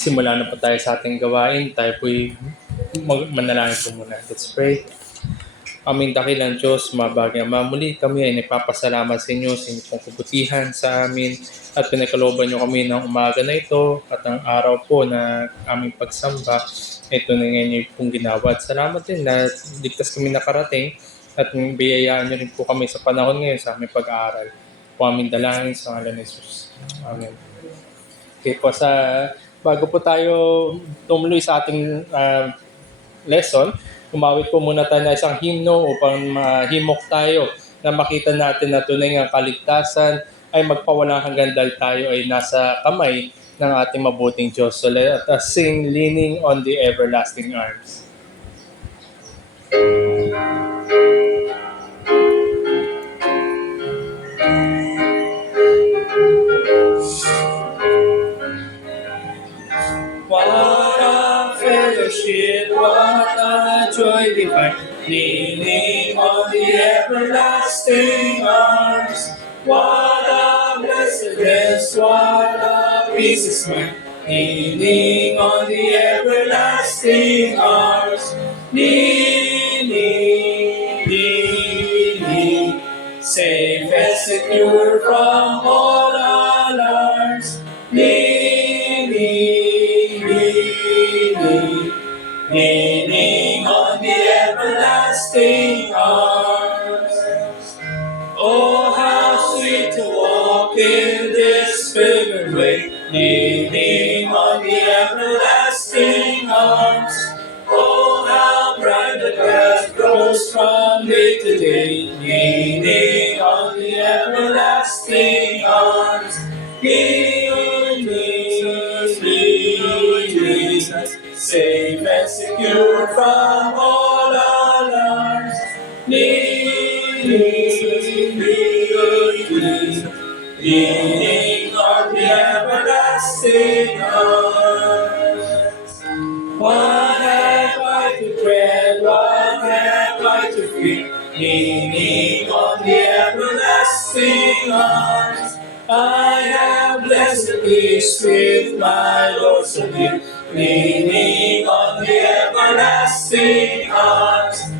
Simula na po tayo sa ating gawain. Tayo po'y manalangin po muna. Let's pray. Aming dakilang Diyos, mabagay Ama, muli kami ay nagpapasalamat sa inyo sa inyong pong kabutihan sa amin at pinagkalooban nyo kami ng umaga na ito at ang araw po na aming pagsamba. Ito na ngayon yung pong ginawa. At salamat din na ligtas kami nakarating at biyayaan nyo rin po kami sa panahon ngayon sa aming pag-aaral. Po aming dalangin sa ngalan ni Jesus. Amen. Okay po, bago po tayo tumuloy sa ating lesson, umawit po muna tayo na isang himno upang mahimok tayo na makita natin na tunay ang kaligtasan ay magpawalang hanggang dahil tayo ay nasa kamay ng ating mabuting Diyos. So let us sing Leaning on the Everlasting Arms. What a fellowship, what a joy divine, leaning on the everlasting arms. What a blessedness, what a peace is mine, leaning on the everlasting arms. Leaning, safe and secure from all alarms. Leaning on the everlasting arms. Oh, how sweet to walk in this pilgrim way, leaning on the everlasting arms. Oh, how bright the path grows from day to day, leaning on the everlasting arms. Safe and secure from all alarms. Leaning on the everlasting arms. What have I to dread? What have I to fear? Leaning on the everlasting arms. I have blessed peace with my Lord so dear, leaning on the everlasting arms.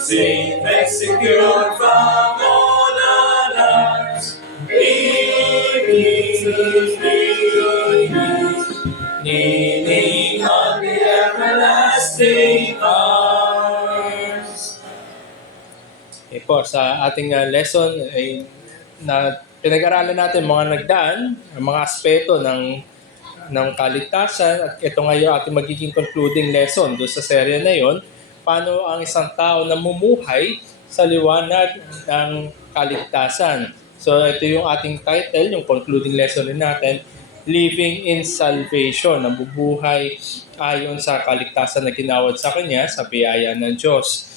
Safe and secure from all alarms. Leaning on the everlasting arms. Okay po, sa ating lesson ay pinag-aralan natin mga nagdaan, mga aspeto ng kaligtasan at ito ngayon ating magiging concluding lesson doon sa serye na yon, paano ang isang tao na namumuhay sa liwanag ng kaligtasan. So ito yung ating title, yung concluding lesson din natin, Living in Salvation, nabubuhay ayon sa kaligtasan na ginawad sa kanya sa biyaya ng Diyos.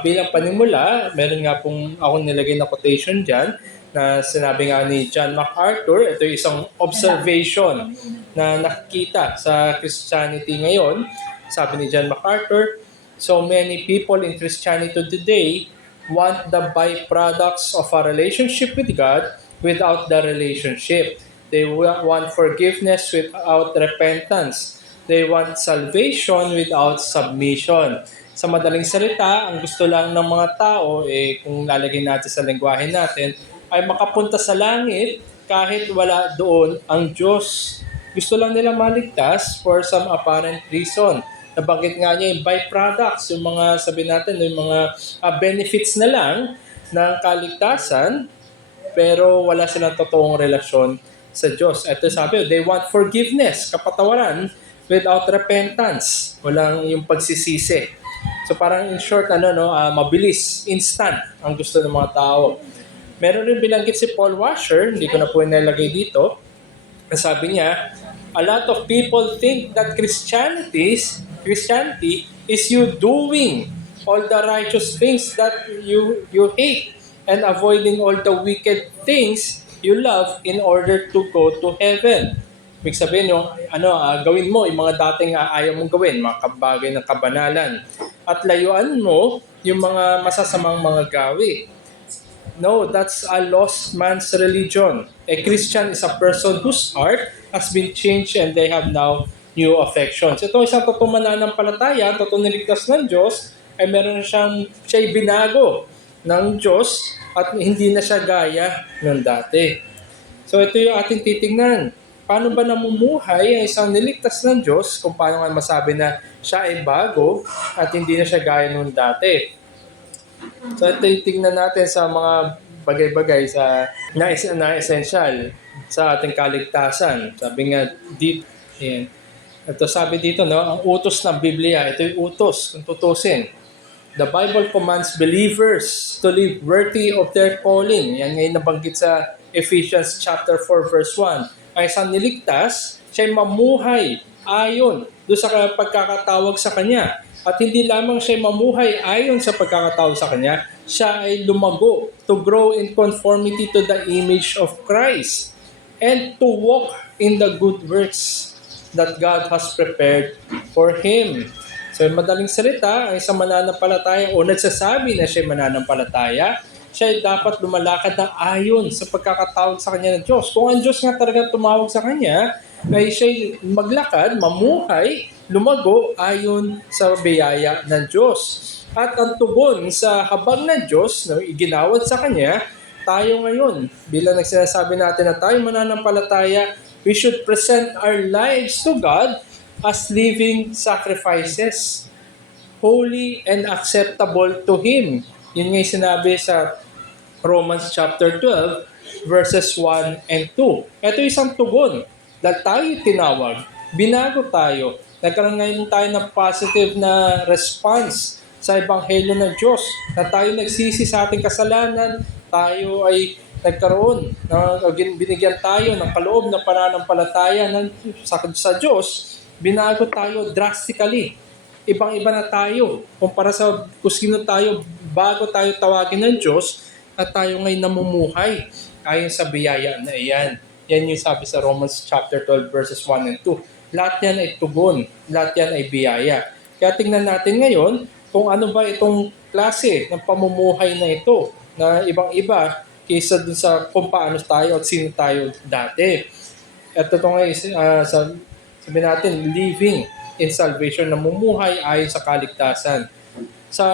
Bilang panimula, meron nga pong akong nilagay na quotation dyan na sinabi nga ni John MacArthur. Ito yung isang observation na nakikita sa Christianity ngayon. Sabi ni John MacArthur, so many people in Christianity today want the byproducts of a relationship with God without the relationship. They want forgiveness without repentance. They want salvation without submission. Sa madaling salita, ang gusto lang ng mga tao, kung lalagay natin sa lengguwahe natin, ay makapunta sa langit kahit wala doon ang Diyos. Gusto lang nila maligtas for some apparent reason. Nabanggit nga niya yung byproducts, yung mga sabi natin, yung mga benefits na lang ng kaligtasan, pero wala silang totoong relasyon sa Diyos. Ito sabi, they want forgiveness, kapatawaran, without repentance. Walang yung pagsisisi. So parang in short, mabilis, instant ang gusto ng mga tao. Meron rin binanggit si Paul Washer, hindi ko na po nilagay dito. Sabi niya, a lot of people think that Christianity is you doing all the righteous things that you hate and avoiding all the wicked things you love in order to go to heaven. Ibig sabihin yung gawin mo yung mga dating ayaw mong gawin, mga kabagay ng kabanalan. At layuan mo yung mga masasamang mga gawi. No, that's a lost man's religion. A Christian is a person whose heart has been changed and they have now new affections. Ito isang totoong mananampalataya, totoong niligtas ng Diyos, ay meron siya'y binago ng Diyos at hindi na siya gaya ng dati. So ito yung ating titingnan. Paano ba namumuhay ang isang niligtas ng Diyos kung paano nga masabi na siya ay bago at hindi na siya gaya nung dati. So ito yung tingnan natin sa mga bagay-bagay na essential sa ating kaligtasan. Sabi nga dito, yan. Ito sabi dito, no, ang utos ng Biblia, ito yung utos kung tutusin. The Bible commands believers to live worthy of their calling. Yan ngayon nabanggit sa Ephesians chapter 4 verse 1. Ang isang niligtas, siya'y mamuhay ayon doon sa pagkakatawag sa Kanya. At hindi lamang siya mamuhay ayon sa pagkakatawag sa Kanya, siya ay lumago to grow in conformity to the image of Christ and to walk in the good works that God has prepared for him. So, madaling salita, ang isang mananampalataya o nagsasabi na siya mananampalataya, siya ay dapat lumalakad na ayon sa pagkakatawag sa Kanya ng Diyos. Kung ang Diyos nga talaga tumawag sa Kanya, ay siya maglakad, mamuhay, lumago ayon sa biyaya ng Diyos. At ang tugon sa habag ng Diyos na iginawad sa Kanya, tayo ngayon, bilang nagsinasabi natin na tayo mananampalataya, we should present our lives to God as living sacrifices, holy and acceptable to Him. Yun nga yung sinabi sa Romans chapter 12, verses 1 and 2. Ito isang tugon. Dahil tayo tinawag, binago tayo, nagkaroon ngayon tayo ng positive na response sa Ebanghelyo ng Diyos, na tayo nagsisi sa ating kasalanan, tayo ay nagkaroon, binigyan tayo ng kaloob na pananampalataya sa Diyos, binago tayo drastically. Ibang-iba na tayo kumpara sa kung sino tayo bago tayo tawagin ng Diyos at tayo ngayon namumuhay ayon sa biyaya na iyan. Yan yung sabi sa Romans chapter 12 verses 1 and 2. Lahat yan ay tugon, lahat yan ay biyaya. Kaya tingnan natin ngayon kung ano ba itong klase ng pamumuhay na ito na ibang-iba kaysa dun sa kung paano tayo at sino tayo dati. At ito nga sabi natin, living in salvation, namumuhay ayon sa kaligtasan. Sa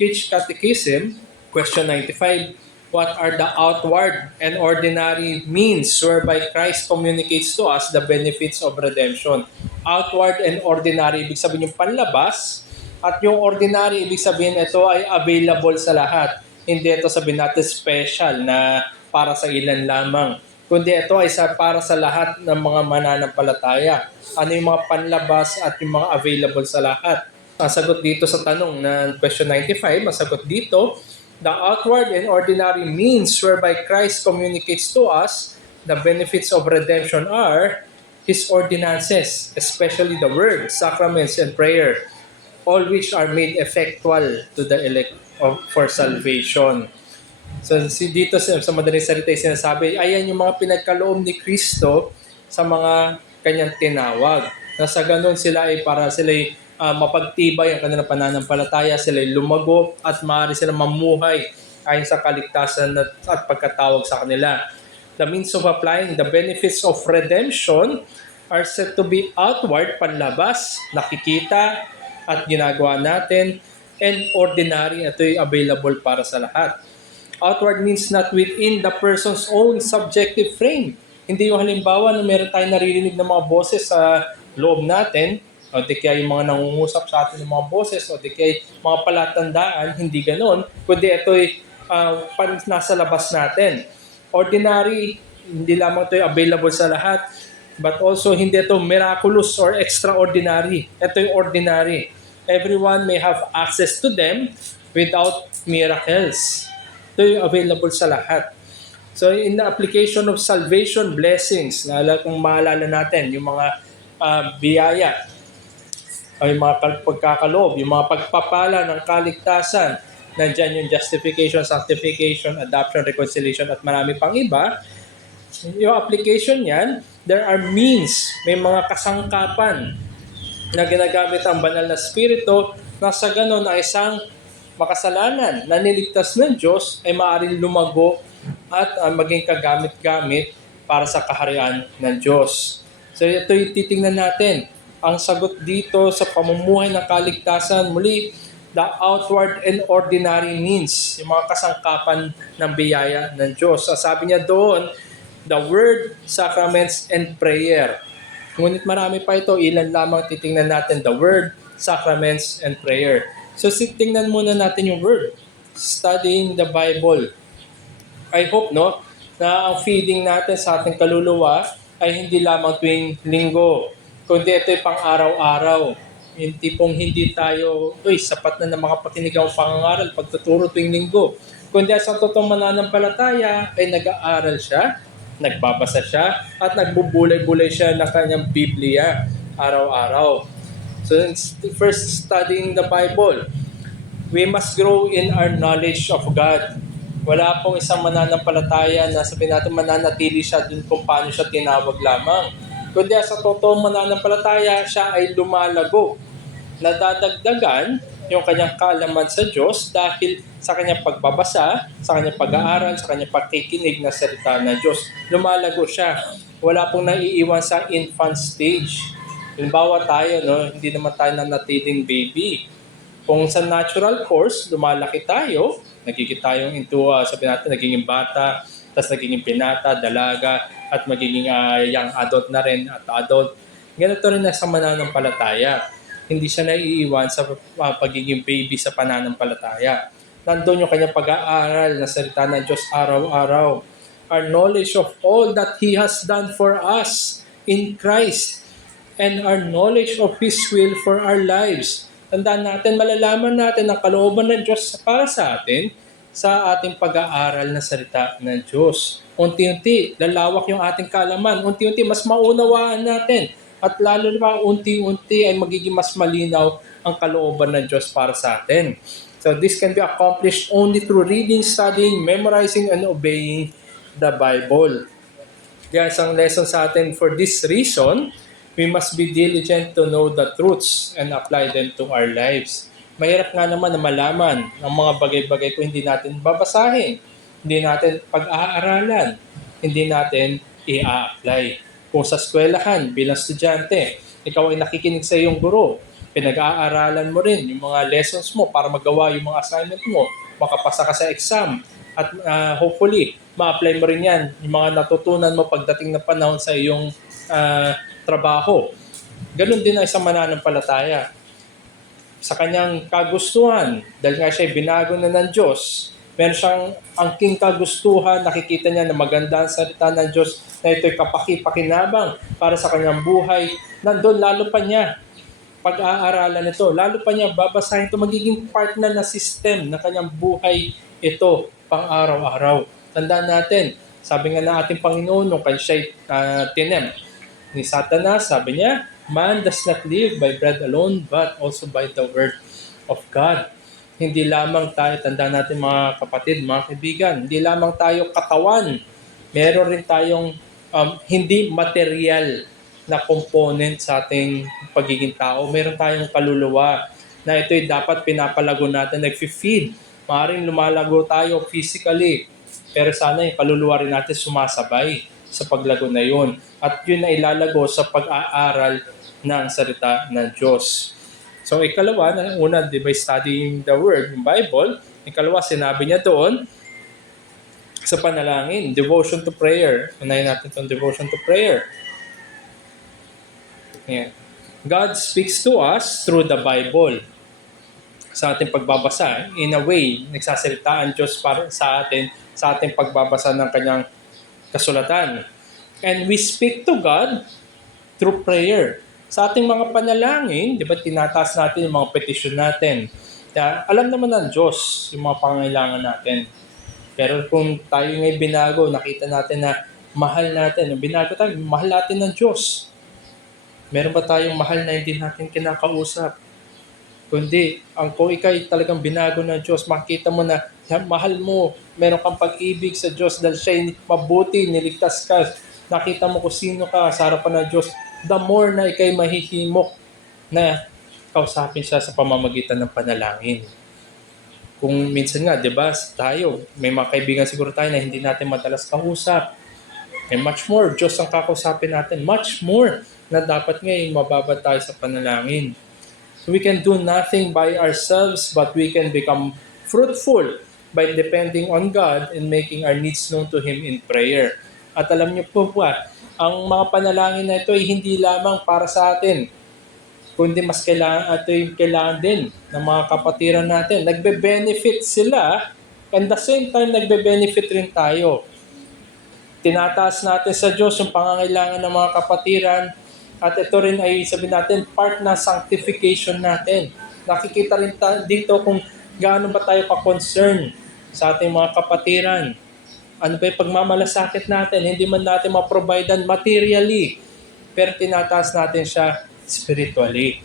Cage Catechism, question 95, what are the outward and ordinary means whereby Christ communicates to us the benefits of redemption? Outward and ordinary, ibig sabihin yung panlabas, at yung ordinary, ibig sabihin ito ay available sa lahat. Hindi ito sabihin natin special na para sa ilan lamang. Kundi ito ay para sa lahat ng mga mananampalataya. Ano yung mga panlabas at yung mga available sa lahat? Ang sagot dito sa tanong na question 95, ang sagot dito, the outward and ordinary means whereby Christ communicates to us the benefits of redemption are His ordinances, especially the Word, sacraments, and prayer, all which are made effectual to the elect for salvation. So dito sa madaling salita sinasabi, ayan yung mga pinagkaloob ni Kristo sa mga kanyang tinawag. Na sa ganun sila ay para sila mapagtibay ang kanilang pananampalataya, sila ay lumago at maaari sila mamuhay ayon sa kaligtasan at pagkatawag sa kanila. The means of applying the benefits of redemption are said to be outward, panlabas, nakikita at ginagawa natin, and ordinary, ito ay available para sa lahat. Outward means not within the person's own subjective frame. Hindi yung halimbawa na meron tayong naririnig ng mga boses sa loob natin, o di kaya yung mga nangungusap sa atin ng mga boses, o di kaya mga palatandaan, hindi ganon, kundi ito ay nasa labas natin. Ordinary, hindi lamang ito ay available sa lahat, but also hindi ito miraculous or extraordinary. Ito ay ordinary. Everyone may have access to them without miracles. Ito yung available sa lahat. So in the application of salvation blessings, kung maalala natin, yung mga biyaya, yung mga pagkakaloob, yung mga pagpapala ng kaligtasan, nandiyan yung justification, sanctification, adoption, reconciliation, at marami pang iba. Yung application yan, there are means, may mga kasangkapan na ginagamit ang banal na spirito na sa ganon na isang makasalanan na niligtas ng Diyos ay maaaring lumago at maging kagamit-gamit para sa kaharian ng Diyos. So ito yung titingnan natin. Ang sagot dito sa pamumuhay ng kaligtasan, muli, the outward and ordinary means, yung mga kasangkapan ng biyaya ng Diyos. Sabi niya doon, the word, sacraments, and prayer. Ngunit marami pa ito, ilan lamang titingnan natin, the word, sacraments, and prayer. So tingnan muna natin yung word, studying the Bible. I hope, no, na ang feeding natin sa ating kaluluwa ay hindi lamang tuwing linggo, kundi ito'y pang-araw-araw. Yung tipong hindi tayo, sapat na makapakinig ang pangangaral, pagtuturo tuwing linggo. Kundi sa totoong mananampalataya ay nag-aaral siya, nagbabasa siya, at nagbubulay-bulay siya ng kanyang Biblia araw-araw. So first, studying the Bible. We must grow in our knowledge of God. Wala pong isang mananampalataya na sabihin natin mananatili siya dun kung paano siya tinawag lamang. Kundi sa totoong mananampalataya, siya ay lumalago. Nadadagdagan yung kanyang kaalaman sa Diyos dahil sa kanyang pagbabasa, sa kanyang pag-aaral, sa kanyang pakikinig na salita ng Diyos. Lumalago siya. Wala pong naiiwan sa infant stage. Halimbawa tayo, no, hindi naman tayo nanatiling baby. Kung sa natural course, lumalaki tayo, nagiging tayong into, sabihin natin, nagiging bata, tapos nagiging pinata, dalaga, at magiging young adult na rin at adult. Ganito rin na sa mananampalataya. Hindi siya naiiwan sa pagiging baby sa pananampalataya. Nandun yung kanyang pag-aaral na salita ng Diyos araw-araw. Our knowledge of all that He has done for us in Christ and our knowledge of His will for our lives. Tandaan natin, malalaman natin ang kalooban ng Diyos para sa atin sa ating pag-aaral na salita ng Diyos. Unti-unti, lalawak yung ating kaalaman. Unti-unti, mas maunawaan natin. At lalo na unti-unti ay magiging mas malinaw ang kalooban ng Diyos para sa atin. So this can be accomplished only through reading, studying, memorizing, and obeying the Bible. Kaya isang lesson sa atin, for this reason, we must be diligent to know the truths and apply them to our lives. Mahirap nga naman na malaman ang mga bagay-bagay kung hindi natin babasahin, hindi natin pag-aaralan, hindi natin i-apply. Kung sa eskwelahan, bilang estudyante, ikaw ay nakikinig sa iyong guro, pinag-aaralan mo rin yung mga lessons mo para magawa yung mga assignment mo, makapasa ka sa exam, at hopefully, ma-apply mo rin yan, yung mga natutunan mo pagdating na panahon sa iyong trabaho. Ganun din ang isang mananampalataya. Sa kanyang kagustuhan, dahil nga siya binago na ng Diyos, meron siyang angking kagustuhan, nakikita niya na maganda ang salita ng Diyos, na ito'y kapaki-pakinabang para sa kanyang buhay. Nandun, lalo pa niya pag-aaralan ito, lalo pa niya babasahin ito, magiging part na system na kanyang buhay ito, pang araw-araw. Tandaan natin, sabi nga ng ating Panginoon, nung kanya siya'y tinem ni Satanas, sabi niya, man does not live by bread alone, but also by the word of God. Hindi lamang tayo, tandaan natin mga kapatid, mga kaibigan, hindi lamang tayo katawan, meron rin tayong hindi material na component sa ating pagiging tao. Meron tayong kaluluwa na ito'y dapat pinapalago natin, nag-feed. Maaaring lumalago tayo physically, pero sana yung kaluluwa rin natin sumasabay sa paglago na yun. At yun ay ilalago sa pag-aaral ng salita ng Diyos. So ikalawa, una, di ba, studying the Word, yung Bible. Ikalawa, sinabi niya doon, sa panalangin, devotion to prayer. Unahin natin itong devotion to prayer. Ayan. God speaks to us through the Bible. Sa ating pagbabasa, in a way, nagsasalita ang Diyos para sa atin, sa ating pagbabasa ng kanyang kasulatan. And we speak to God through prayer. Sa ating mga panalangin, di ba, tinataas natin yung mga petisyon natin. Kaya, alam naman ng Diyos yung mga pangailangan natin. Pero kung tayo ngay binago, nakita natin na mahal natin, binago tayo, mahal natin ng Diyos. Meron ba tayong mahal na hindi natin kinakausap? Kundi, kung ikay talagang binago ng Diyos, makikita mo na mahal mo, meron kang pag-ibig sa Diyos dahil siya'y mabuti, niligtas ka, nakita mo kung sino ka sa harapan ng Diyos, the more na ikay mahihimok na kausapin siya sa pamamagitan ng panalangin. Kung minsan nga, di ba, tayo, may mga kaibigan siguro tayo na hindi natin madalas kausap. And much more, Diyos ang kakausapin natin. Much more na dapat ngayon mababad tayo sa panalangin. So we can do nothing by ourselves, but we can become fruitful by depending on God and making our needs known to Him in prayer. At alam niyo po ba, ang mga panalangin na ito ay hindi lamang para sa atin, kundi mas kailangan din ng mga kapatiran natin. Nagbe-benefit sila, and the same time nagbe-benefit rin tayo. Tinataas natin sa Diyos yung pangangailangan ng mga kapatiran, at ito rin ay sabihin natin part na sanctification natin. Nakikita rin dito kung gaano ba tayo pa-concern sa ating mga kapatiran. Ano ba yung pagmamalasakit natin? Hindi man natin ma-providean materially, pero tinataas natin siya spiritually.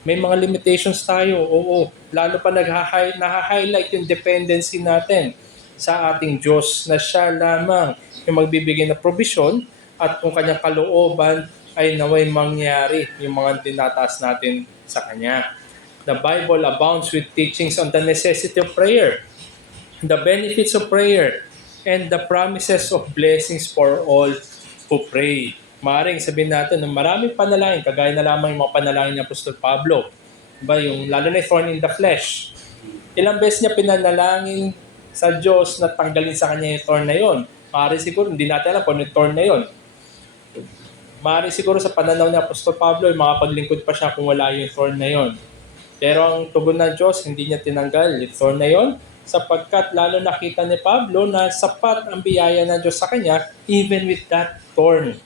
May mga limitations tayo, oo. Lalo pa naha-highlight yung dependency natin sa ating Diyos na siya lamang yung magbibigay ng provision at kung kanyang kalooban ay naway mangyari yung mga tinataas natin sa Kanya. The Bible abounds with teachings on the necessity of prayer, the benefits of prayer, and the promises of blessings for all who pray. Maaaring sabihin natin ng maraming panalangin, kagaya na lamang yung mga panalangin ni Apostol Pablo. Diba? Yung, lalo na yung thorn in the flesh. Ilang beses niya pinanalangin sa Diyos na tanggalin sa kanya yung thorn na yon. Maaaring siguro, hindi natin alam kung yung thorn na yon. Maaaring siguro sa pananaw ni Apostol Pablo, yung makapaglingkod pa siya kung wala yung thorn na yon. Pero ang tugon ng Diyos, hindi niya tinanggal yung thorn na yon, sapagkat lalo nakita ni Pablo na sapat ang biyaya ng Diyos sa kanya, even with that thorn.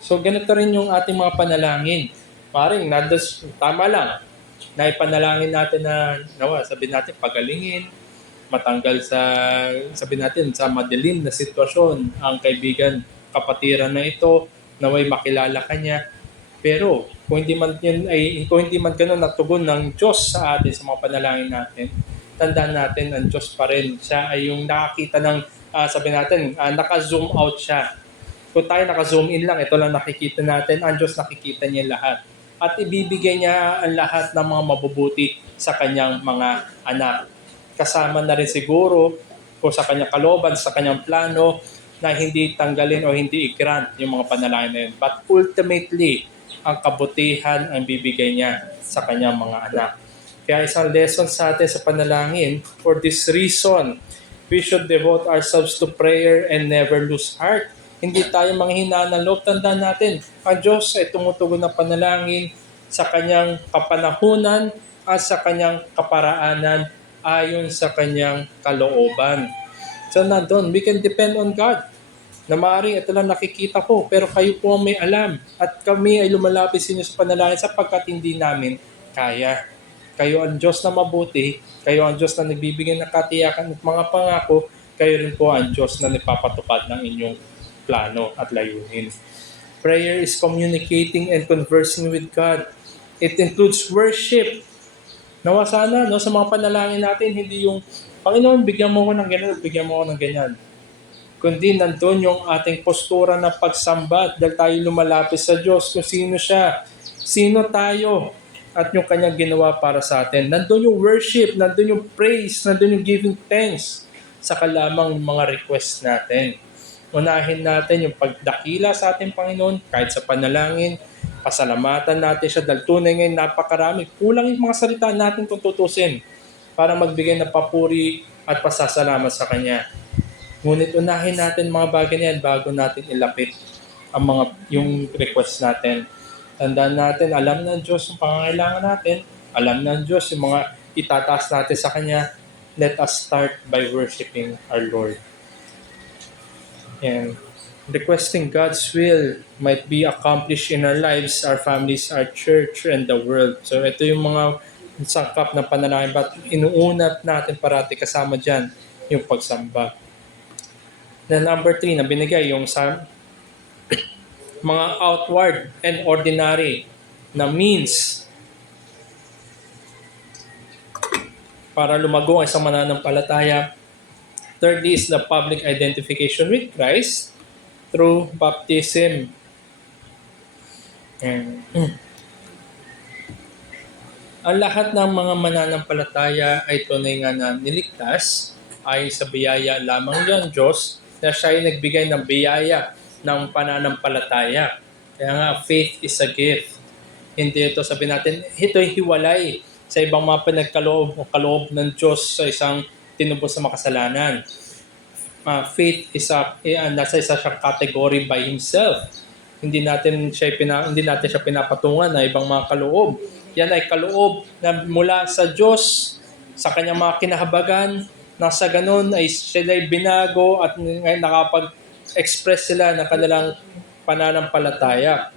So ganito rin yung ating mga panalangin. Maring tama lang, na ipanalangin natin na sabihin natin pagalingin, matanggal sabihin natin sa madilim na sitwasyon ang kaibigan, kapatiran na ito, naway makilala kanya. Pero kung hindi man ganun natugon ng Diyos sa atin sa mga panalangin natin, tandaan natin ang Diyos pa rin. Siya ay yung nakakita ng sabihin natin, naka-zoom out siya. Kung tayo naka-zoom in lang, ito lang nakikita natin, ang Diyos nakikita niya lahat. At ibibigay niya ang lahat ng mga mabubuti sa kanyang mga anak. Kasama na rin siguro kung sa kanyang kalooban, sa kanyang plano, na hindi tanggalin o hindi i-grant yung mga panalangin na yun. But ultimately, ang kabutihan ang bibigay niya sa kanyang mga anak. Kaya isang lesson sa atin sa panalangin, for this reason, we should devote ourselves to prayer and never lose heart. Hindi tayo manghinaan ng loob. Tandaan natin, ang Diyos ay tumutugon ng panalangin sa kanyang kapanahunan at sa kanyang kaparaanan ayon sa kanyang kalooban. So nandun, we can depend on God. Na maaaring ito lang nakikita ko, pero kayo po ang may alam. At kami ay lumalapit sa inyo sa panalangin sapagkat hindi namin kaya. Kayo ang Diyos na mabuti, kayo ang Diyos na nagbibigay ng katiyakan at mga pangako, kayo rin po ang Diyos na nagpapatupad ng inyong plano at layunin. Prayer is communicating and conversing with God. It includes worship. Nawa sana, sa mga panalangin natin, hindi yung, Panginoon, bigyan mo ko ng ganyan, bigyan mo ko ng ganyan. Kundi nandun yung ating postura ng pagsamba dahil tayo lumalapit sa Diyos kung sino siya, sino tayo, at yung kanyang ginawa para sa atin. Nandun yung worship, nandun yung praise, nandun yung giving thanks sa kalamang mga request natin. Unahin natin yung pagdakila sa ating Panginoon kahit sa panalangin, pasalamatan natin siya dahil tunay ngayon napakarami. Kulang yung mga salita natin kung tutusin para magbigay ng papuri at pasasalamat sa Kanya. Ngunit unahin natin mga bagay na yan bago natin ilapit yung request natin. Tandaan natin, alam ng Diyos yung pangangailangan natin, alam ng Diyos yung mga itataas natin sa Kanya. Let us start by worshiping our Lord. And requesting God's will might be accomplished in our lives, our families, our church, and the world. So ito yung mga sangkap ng panalangin, but inuunat natin parati kasama dyan yung pagsamba. Na number 3 na binigay yung sa mga outward and ordinary na means para lumago ang isang mananampalataya. Thirdly is the public identification with Christ through baptism. And Ang lahat ng mga mananampalataya ay tunay nga na niligtas ayon sa biyaya lamang ng Diyos na siya ay nagbigay ng biyaya ng pananampalataya. Kaya nga, faith is a gift. Hindi ito, sabi natin, ito'y hiwalay sa ibang mga pinagkaloob o kaloob ng Diyos sa isang tinubos sa makasalanan. Faith is nasa isa siyang category by himself. Hindi natin siya pinapatungan na ibang mga kaloob. Yan ay kaloob na mula sa Diyos, sa kanyang mga kinahabagan, na sa ganun ay sila ay binago at ngayon nakapag-express sila ng kanilang pananampalataya.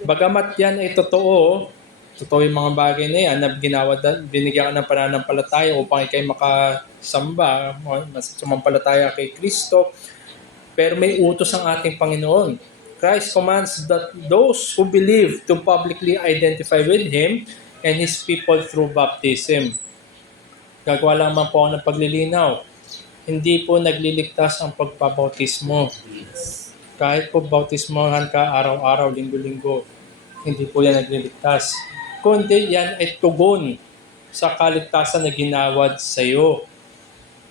Bagamat yan ay totoo yung mga bagay na yan na binigyan ka ng pananampalataya upang ikay makasamba, sumampalataya kay Kristo, pero may utos ang ating Panginoon. Christ commands that those who believe to publicly identify with Him and His people through baptism. Gagawa lang man po ako ng paglilinaw. Hindi po nagliligtas ang pagpabautismo. Kahit po bautismohan ka araw-araw, linggo-linggo, hindi po yan nagliligtas. Kundi yan ay tugon sa kaligtasan na ginawad sa iyo.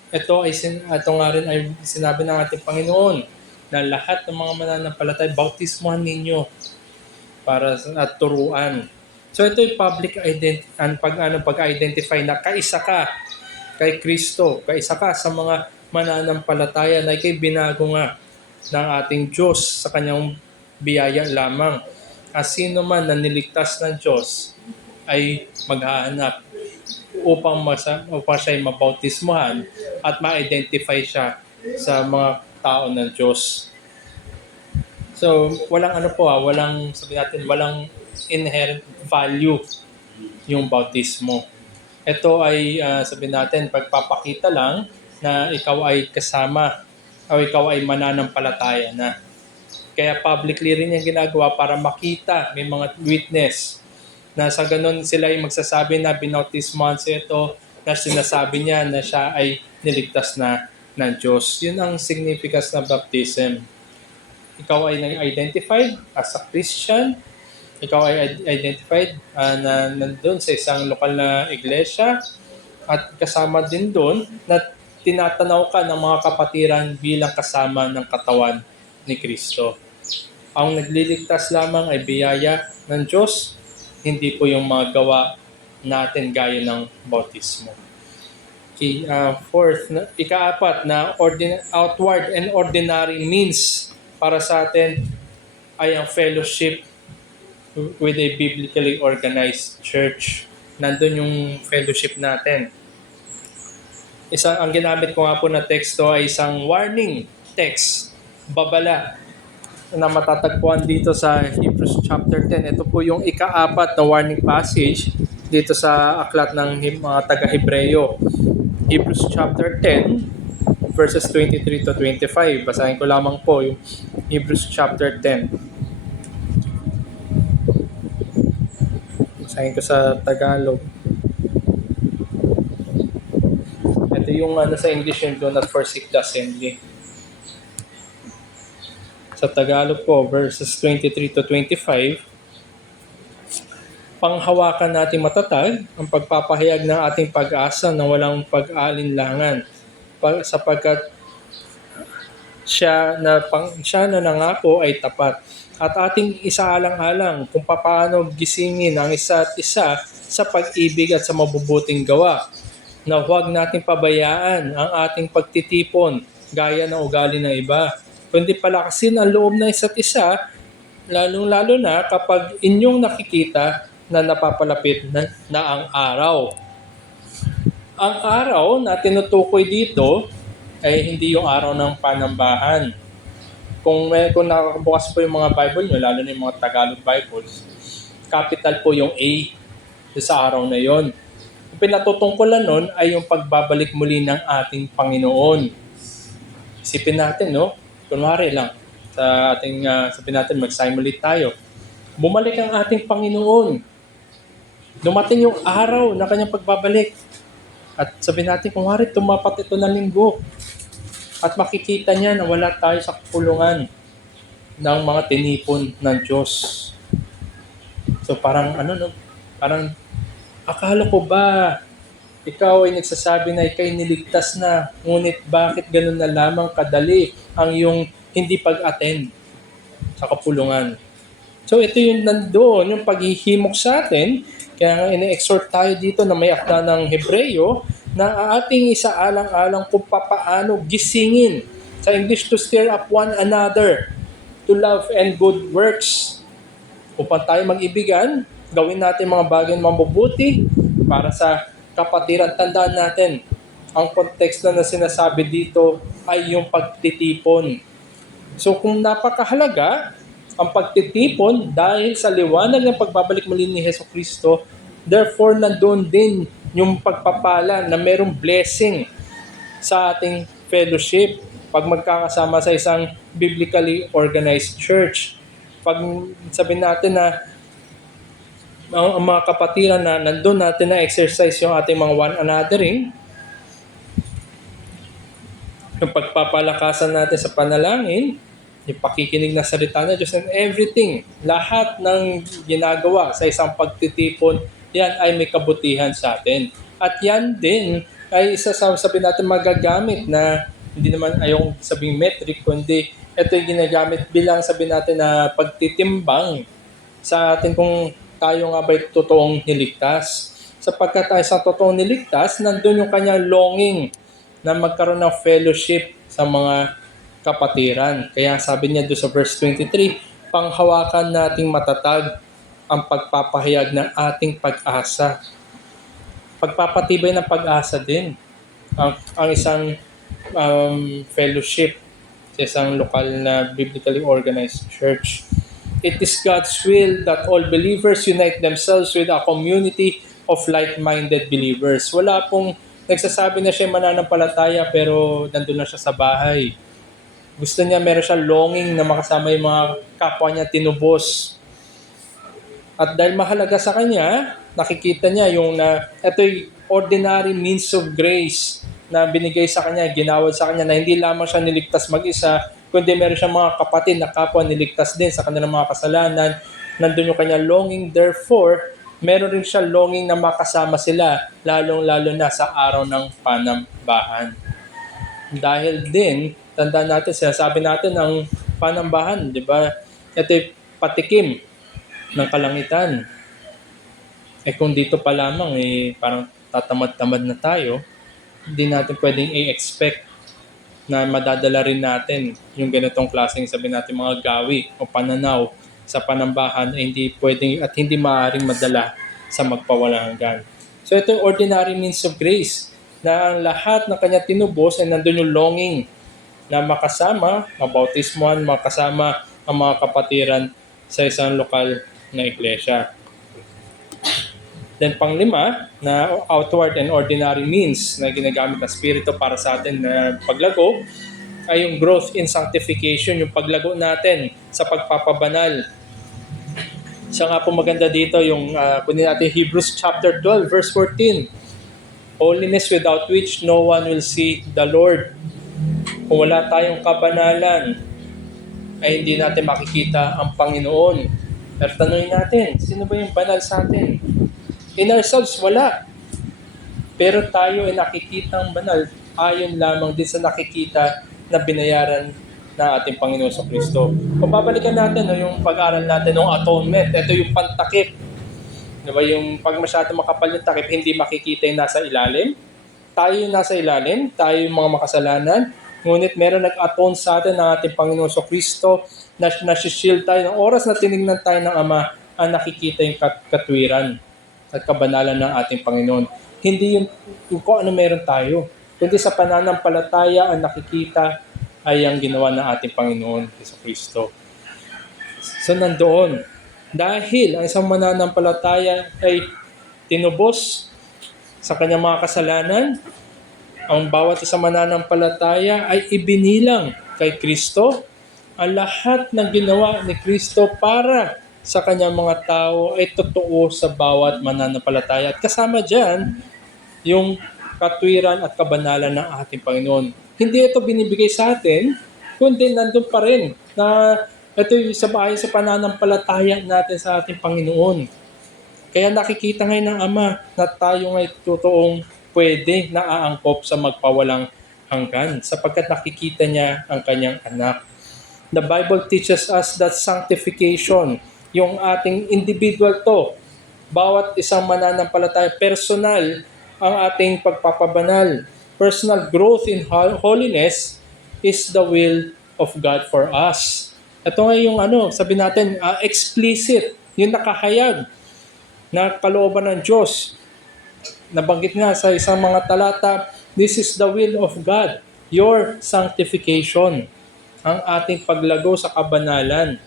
Ito nga rin ay sinabi ng ating Panginoon na lahat ng mga mananampalataya, bautismohan ninyo para at turuan. So ito ay public pag-identify na kaisa ka kay Kristo, kaisa ka sa mga mananampalataya na ikay binago nga ng ating Diyos sa kanyang biyaya lamang. At sino man na niligtas ng Diyos ay maghahanap upang siya ay mabautismohan at ma-identify siya sa mga tao ng Diyos. So, walang walang inherent value yung bautismo. Ito ay, pagpapakita lang na ikaw ay kasama o ikaw ay mananampalataya na. Kaya publicly rin yung ginagawa para makita, may mga witness na sa ganun sila ay magsasabi na binautismohan siya ito, na sinasabi niya na siya ay niligtas na ng Diyos. Yun ang significance ng baptism. Ikaw ay identified as a Christian. Ikaw ay identified na nandun sa isang lokal na iglesia at kasama din doon na tinatanaw ka ng mga kapatiran bilang kasama ng katawan ni Kristo. Ang nagliligtas lamang ay biyaya ng Diyos, hindi po yung mga gawa natin gaya ng bautismo. Fourth, ikaapat na outward and ordinary means para sa atin ay ang fellowship with a biblically organized church. Nandun yung fellowship natin. Ang ginamit ko nga po na teksto ay isang warning text, babala, na matatagpuan dito sa Hebrews chapter 10. Ito po yung ikaapat na warning passage dito sa aklat ng mga taga-Hebreyo. Hebrews chapter 10, verses 23 to 25. Basahin ko lamang po yung Hebrews chapter 10. Basahin ko sa Tagalog. Ito yung sa English yung do not forsake the assembly. Sa Tagalog po, verses 23 to 25, panghawakan natin matatag ang pagpapahayag ng ating pag-asa na walang pag-aalinlangan sapagkat siya na nangako ay tapat. At ating isaalang-alang kung paano gisingin ang isa't isa sa pag-ibig at sa mabubuting gawa, na huwag natin pabayaan ang ating pagtitipon gaya ng ugali ng iba, kundi palakasin ang loob ng isa't isa, lalong-lalo na kapag inyong nakikita na napapalapit na ang araw. Ang araw na tinutukoy dito ay hindi yung araw ng panambahan. Kung nakakabukas po yung mga Bible nyo, lalo na yung mga Tagalog Bibles, capital po yung A sa araw na yon. Yung pinatutungkulan nun ay yung pagbabalik muli ng ating Panginoon. Isipin natin, no? Kunwari lang, sabihin natin mag-simulate tayo. Bumalik ang ating Panginoon. Dumating yung araw na kanyang pagbabalik. At sabihin natin, kunwari tumapat ito na linggo. At makikita niya na wala tayo sa kulungan ng mga tinipon ng Diyos. So parang Akala ko ba ikaw ay nagsasabi na ikay niligtas na, ngunit bakit ganun na lamang kadali ang iyong hindi pag-attend sa kapulungan? So ito yung nandoon, yung paghihimok sa atin, kaya nga ina-exhort tayo dito na may akda ng Hebreyo na ating isaalang-alang kung papaano gisingin. Sa English, to stir up one another to love and good works. Upang tayo mag-ibigan, gawin natin mga bagay na mabubuti para sa kapatiran. Tandaan natin, ang konteksto na sinasabi dito ay yung pagtitipon. So kung napakahalaga ang pagtitipon dahil sa liwanag ng pagbabalik muli ni Hesus Kristo, therefore nandoon din yung pagpapala na merong blessing sa ating fellowship pag magkakasama sa isang biblically organized church. Pag sabihin natin na ang mga kapatiran na nandun natin na exercise yung ating mga one anothering, yung pagpapalakasan natin sa panalangin, yung pakikinig ng salita ng Diyos and everything, lahat ng ginagawa sa isang pagtitipon, yan ay may kabutihan sa atin. At yan din ay isa sa sabihin natin magagamit na hindi naman ayong sabing metric, kundi ito yung ginagamit bilang sabihin natin na pagtitimbang sa atin kung tayo nga ba'y totoong niligtas. Sapagkat tayo sa totoong niligtas, nandun yung kanyang longing na magkaroon ng fellowship sa mga kapatiran. Kaya sabi niya doon sa verse 23, panghawakan nating matatag ang pagpapahayag ng ating pag-asa. Pagpapatibay ng pag-asa din ang isang fellowship sa isang lokal na biblically organized church. It is God's will that all believers unite themselves with a community of like-minded believers. Wala pong nagsasabi na siya mananampalataya pero nandun na siya sa bahay. Gusto niya, meron siya longing na makasama yung mga kapwa niya tinubos. At dahil mahalaga sa kanya, nakikita niya yung ito'y ordinary means of grace na binigay sa kanya, ginawad sa kanya na hindi lamang siya niligtas mag-isa, kundi meron siyang mga kapatid na kapwa niligtas din sa kanilang mga kasalanan. Nandun yung kanya longing, therefore, meron rin siya longing na makasama sila, lalong-lalo na sa araw ng panambahan. Dahil din, tandaan natin, sinasabi natin ang panambahan, di ba? Ito'y patikim ng kalangitan. Kung dito pa lamang, parang tatamad-tamad na tayo, hindi natin pwedeng i-expect na madadala rin natin yung ganitong klaseng sabi natin mga gawi o pananaw sa panambahan ay hindi pwedeng at hindi maaaring madala sa magpawalang hanggan. So ito yung ordinary means of grace na ang lahat ng kanya tinubos ay nandun yung longing na makasama, mabautismuhan, makasama ang mga kapatiran sa isang lokal na iglesia. Then panglima, na outward and ordinary means na ginagamit ng Espiritu para sa atin na paglago ay yung growth in sanctification, yung paglago natin sa pagpapabanal. Siya nga po maganda dito, yung kunin natin Hebrews chapter 12, verse 14. Holiness without which no one will see the Lord. Kung wala tayong kabanalan, ay hindi natin makikita ang Panginoon. Pero tanungin natin, sino ba yung banal sa atin? In ourselves, wala. Pero tayo ay nakikitang banal ayon lamang din sa nakikita na binayaran na ating Panginoon sa Kristo. Kung babalikan natin yung pag-aaral natin ng atonement, ito yung pantakip. Diba, yung pag masyado makapal yung takip, hindi makikita yung nasa ilalim. Tayo yung nasa ilalim, tayo yung mga makasalanan. Ngunit meron nag-atone sa atin ng ating Panginoon sa Kristo na nasi-shield tayo. Ng oras na tinignan tayo ng Ama, ang nakikita yung katwiran at kabanalan ng ating Panginoon. Hindi yung kung ano meron tayo, kundi sa pananampalataya ang nakikita ay ang ginawa ng ating Panginoon sa Kristo. So nandoon, dahil ang isang mananampalataya ay tinubos sa kanyang mga kasalanan, ang bawat isang mananampalataya ay ibinilang kay Kristo ang lahat ng ginawa ni Kristo para sa kanyang mga tao ay totoo sa bawat mananampalataya. At kasama dyan, yung katwiran at kabanalan ng ating Panginoon. Hindi ito binibigay sa atin, kundi nandun pa rin na ito yung sa pananampalataya natin sa ating Panginoon. Kaya nakikita ngayon ng Ama na tayo ngay totoong pwede na aangkop sa magpawalang hanggan sapagkat nakikita niya ang kanyang anak. The Bible teaches us that sanctification, yung ating individual to, bawat isang mananampalataya, personal ang ating pagpapabanal. Personal growth in holiness is the will of God for us. Ito nga yung sabi natin, explicit, yung nakahayag na kalooban ng Diyos. Nabanggit nga sa isang mga talata, this is the will of God, your sanctification, ang ating paglago sa kabanalan.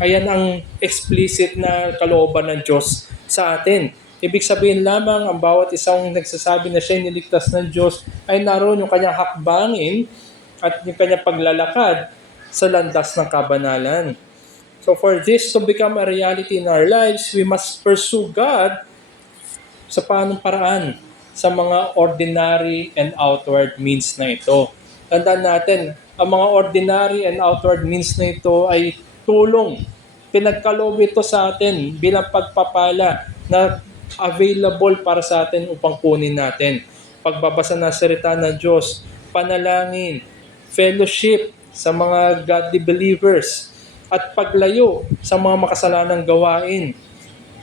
Ayan ang explicit na kalooban ng Diyos sa atin. Ibig sabihin lamang ang bawat isang nagsasabi na siya niligtas ng Diyos ay naroon yung kanyang hakbangin at yung kanyang paglalakad sa landas ng kabanalan. So for this to become a reality in our lives, we must pursue God sa paanong paraan sa mga ordinary and outward means na ito. Tandaan natin, ang mga ordinary and outward means na ito ay tulong. Pinagkaloob ito sa atin bilang pagpapala na available para sa atin upang kunin natin. Pagbabasa ng salita ng Diyos, panalangin, fellowship sa mga godly believers, at paglayo sa mga makasalanang gawain.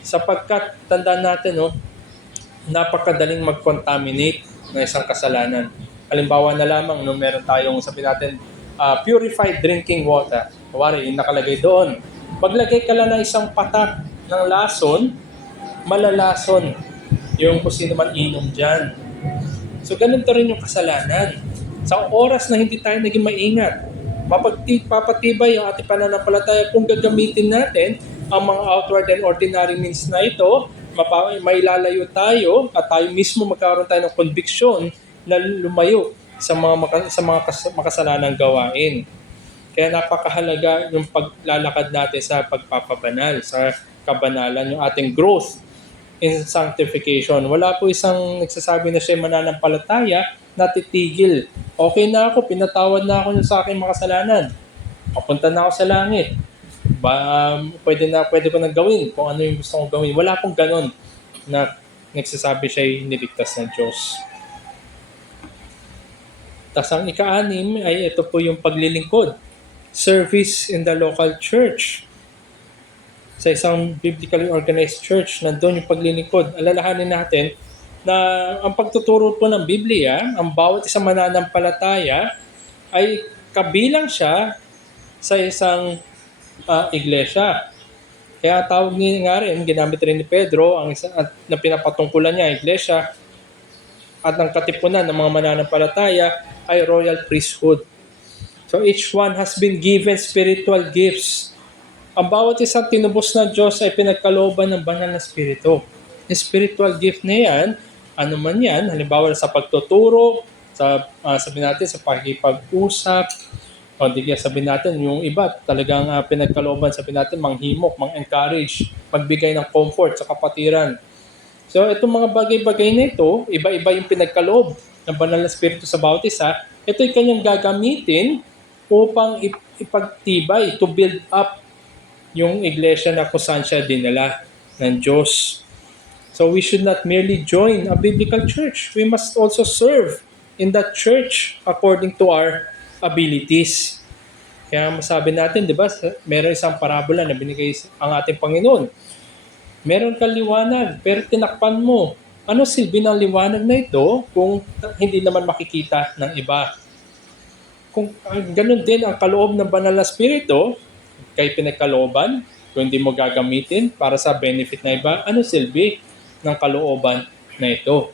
Sapagkat, tandaan natin, napakadaling mag-contaminate ng isang kasalanan. Halimbawa na lamang, meron tayong, sabi natin, purified drinking water. Kawari, yung nakalagay doon. Maglagay ka lang ng isang patak ng lason, malalason yung kung sino man inom dyan. So, ganun to rin yung kasalanan. Sa oras na hindi tayo naging maingat, papatibay ang ating pananampalataya kung gagamitin natin ang mga outward and ordinary means na ito, mailalayo tayo at tayo mismo magkaroon tayo ng conviction na lumayo sa mga makasalanang gawain. Kaya napakahalaga yung paglalakad natin sa pagpapabanal, sa kabanalan, yung ating growth in sanctification. Wala po isang nagsasabi na siya mananampalataya na titigil. Okay na ako, pinatawad na ako sa aking makasalanan. Papunta na ako sa langit. Pwede ko nang gawin kung ano yung gusto kong gawin. Wala pong ganon na nagsasabi siya ay niligtas ng Diyos. Tas ang ika-6 ay ito po yung paglilingkod. Service in the local church. Sa isang biblically organized church, nandun yung paglilingkod. Alalahanin natin na ang pagtuturo po ng Biblia, ang bawat isang mananampalataya ay kabilang siya sa isang iglesia. Kaya tawag niya nga rin, ginamit rin ni Pedro, ang isa na pinapatungkulan niya, iglesia, at ang katipunan ng mga mananampalataya ay royal priesthood. So each one has been given spiritual gifts. Ang bawat isang tinubos ng Diyos ay pinagkalooban ng banal na spirito. Yung spiritual gift na yan, ano man yan, halimbawa sa pagtuturo, sabi natin sa pakikipag-usap, o di kaya sabi natin, yung iba talagang pinagkalooban, sabi natin, manghimok, mang-encourage, magbigay ng comfort sa kapatiran. So itong mga bagay-bagay na ito, iba-iba yung pinagkaloob ng banal na spirito sa bawat isa, ito'y kanyang gagamitin upang ipagtibay, to build up yung iglesia na kung saan siya dinala ng Diyos. So we should not merely join a biblical church. We must also serve in that church according to our abilities. Kaya masabi natin, di ba, meron isang parabola na binigay ang ating Panginoon. Meron kang liwanag, pero tinakpan mo. Ano silbi ng liwanag na ito kung hindi naman makikita ng iba? Kung ganun din ang kaloob ng banal na spirito, kay pinagkalooban, kung hindi mo gagamitin para sa benefit na iba, ano silbi ng kalooban na ito?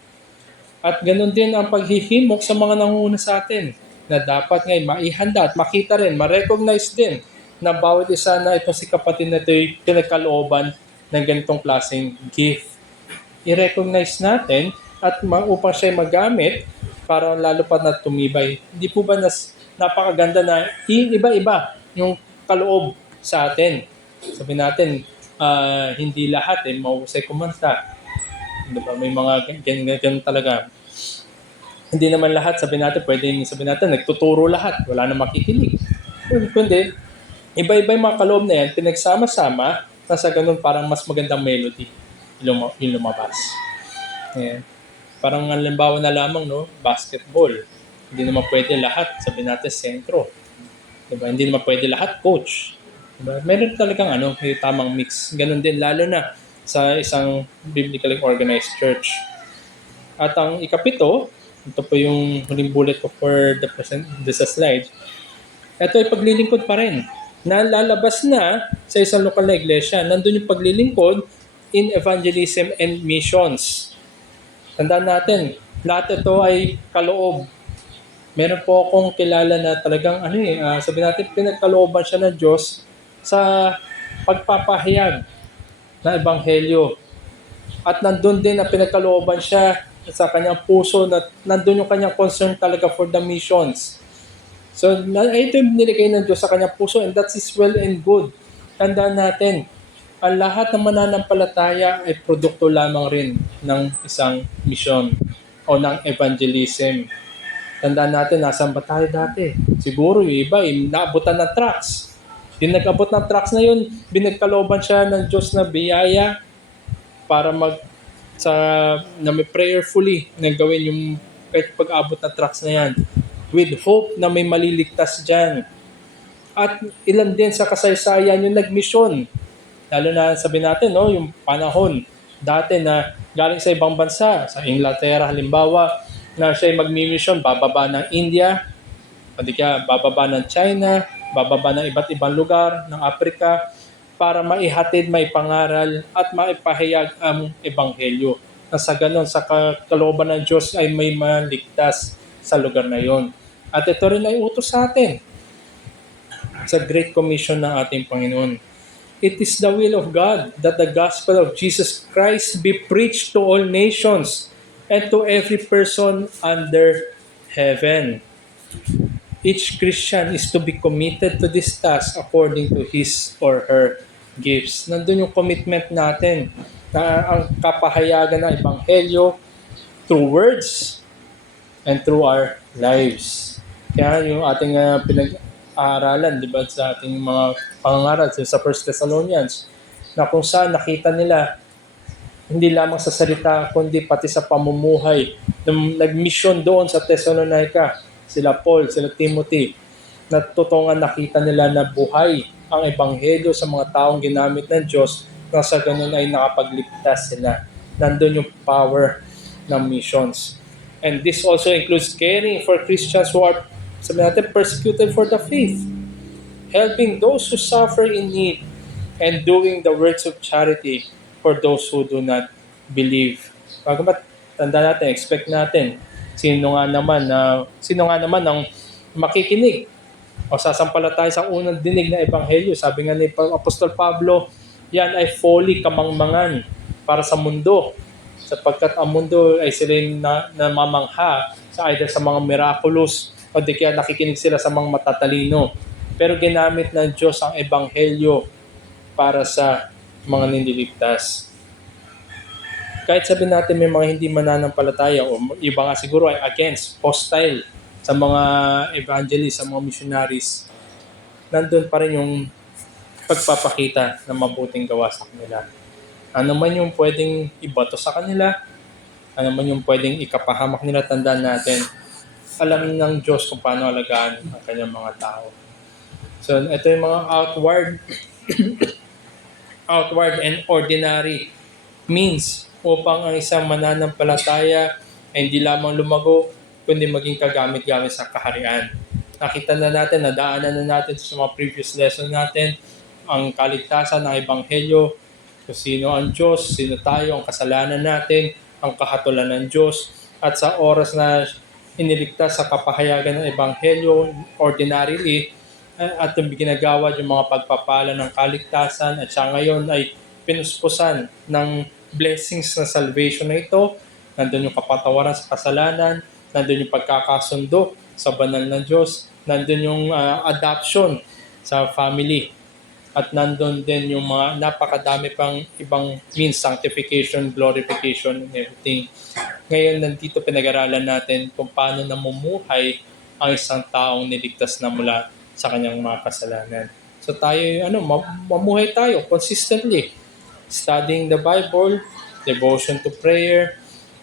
At ganun din ang paghihimok sa mga nangunguna sa atin, na dapat ngayon maihanda at makita rin, ma-recognize din na bawat isa na itong si kapatid na ito'y pinagkalooban ng ganitong klaseng gift. I-recognize natin at upang siya magamit para lalo pa na tumibay. Hindi po ba napakaganda na iba-iba yung kaloob sa atin? Sabi natin, hindi lahat mahusay kumanta. Diba? May mga ganyan talaga. Hindi naman lahat, sabi natin, nagtuturo lahat. Wala na makikinig. Kundi, iba-iba yung mga kaloob na yan, pinagsama-sama, na sa ganun parang mas magandang melody. yung lumabas. Ayan. Parang halimbawa na lamang, no, basketball. Hindi naman pwede lahat, sabihin natin, sentro. Diba? Hindi naman pwede lahat coach. Diba? Meron talagang may tamang mix. Ganun din, lalo na sa isang biblically organized church. At ang ikapito, ito po yung huling bullet ko for the slide. Ito ay paglilingkod pa rin. Nalalabas na sa isang lokal na iglesia. Nandun yung paglilingkod in evangelism and missions. Tandaan natin, lahat ito ay kaloob. Meron po akong kilala na talagang sabi natin, pinagkalooban siya ng Diyos sa pagpapahayag ng ebanghelyo. At nandun din na pinagkalooban siya sa kanyang puso, na nandun yung kanyang concern talaga for the missions. So, ito yung niligay ng Diyos sa kanyang puso, and that is well and good. Tandaan natin, ang lahat ng mananampalataya ay produkto lamang rin ng isang misyon o ng evangelism. Tandaan natin, nasaan ba tayo dati? Siguro yung iba, naabutan ng trucks. Yung nag-abot ng trucks na yun, binagkalooban siya ng Diyos na biyaya para na may prayerfully na gawin yung kahit pag-abot ng trucks na yan. With hope na may maliligtas dyan. At ilan din sa kasaysayan yung nag-mission. Lalo na sabi natin, no, yung panahon dati na galing sa ibang bansa, sa Inglaterra halimbawa, na siya magmi-mission, bababa ng India, o di kaya bababa ng China, bababa ng iba't ibang lugar ng Africa, para maihatid, maipangaral, at maipahayag ang ebanghelyo. Na sa ganon, sa kalooban ng Diyos ay may maligtas sa lugar na yon. At ito rin ay utos sa atin sa Great Commission ng ating Panginoon. It is the will of God that the gospel of Jesus Christ be preached to all nations and to every person under heaven. Each Christian is to be committed to this task according to his or her gifts. Nandun yung commitment natin na ang kapahayagan ng ebanghelyo through words and through our lives. Kaya yung ating pinag-aaralan, di ba, sa ating mga pangangaral sa 1 Thessalonians, na kung saan nakita nila, hindi lamang sa salita, kundi pati sa pamumuhay. Nag-mission doon sa Thessalonica, sila Paul, sila Timothy, na totoong nakita nila na buhay ang ebanghelyo sa mga taong ginamit ng Diyos, na sa ganun ay nakapagligtas sila. Nandun yung power ng missions. And this also includes caring for Christians who are, sabi natin, persecuted for the faith, helping those who suffer in need, and doing the works of charity for those who do not believe. Pagkat tanda natin, expect natin, sino nga naman ang makikinig o sasampalataya sa unang dinig na ebanghelyo. Sabi nga ni Apostol Pablo, yan ay folly, kamangmangan para sa mundo, sapagkat ang mundo ay sila namamangha sa either sa mga miraculous o di kaya nakikinig sila sa mga matatalino. Pero ginamit ng Diyos ang ebanghelyo para sa mga nililigtas. Kahit sabihin natin may mga hindi mananampalataya o iba nga siguro ay against, hostile sa mga evangelists, sa mga missionaries, nandun pa rin yung pagpapakita ng mabuting gawa sa kanila. Ano man yung pwedeng ibato sa kanila, ano man yung pwedeng ikapahamak nila, tandaan natin, alam ng Diyos kung paano alagaan ang kanyang mga tao. So, ito yung mga outward and ordinary means upang ang isang mananampalataya ay hindi lamang lumago, kundi maging kagamit-gamit sa kaharian. Nakita na natin, nadaanan na natin sa mga previous lesson natin, ang kaligtasan ng ebanghelyo, kung sino ang Diyos, sino tayo, ang kasalanan natin, ang kahatulan ng Diyos, at sa oras na iniligtas sa kapahayagan ng ebanghelyo ordinarily, at ginagawa yung mga pagpapala ng kaligtasan, at siya ngayon ay pinuspusan ng blessings na salvation na ito. Nandun yung kapatawaran sa kasalanan, nandun yung pagkakasundo sa banal ng Diyos, nandun yung adoption sa family, at nandun din yung mga napakadami pang ibang means, sanctification, glorification, and everything. Ngayon, nandito pinag-aralan natin kung paano namumuhay ang isang taong niligtas na mula sa kanyang mga kasalanan. So tayo, mamuhay tayo consistently, studying the Bible, devotion to prayer,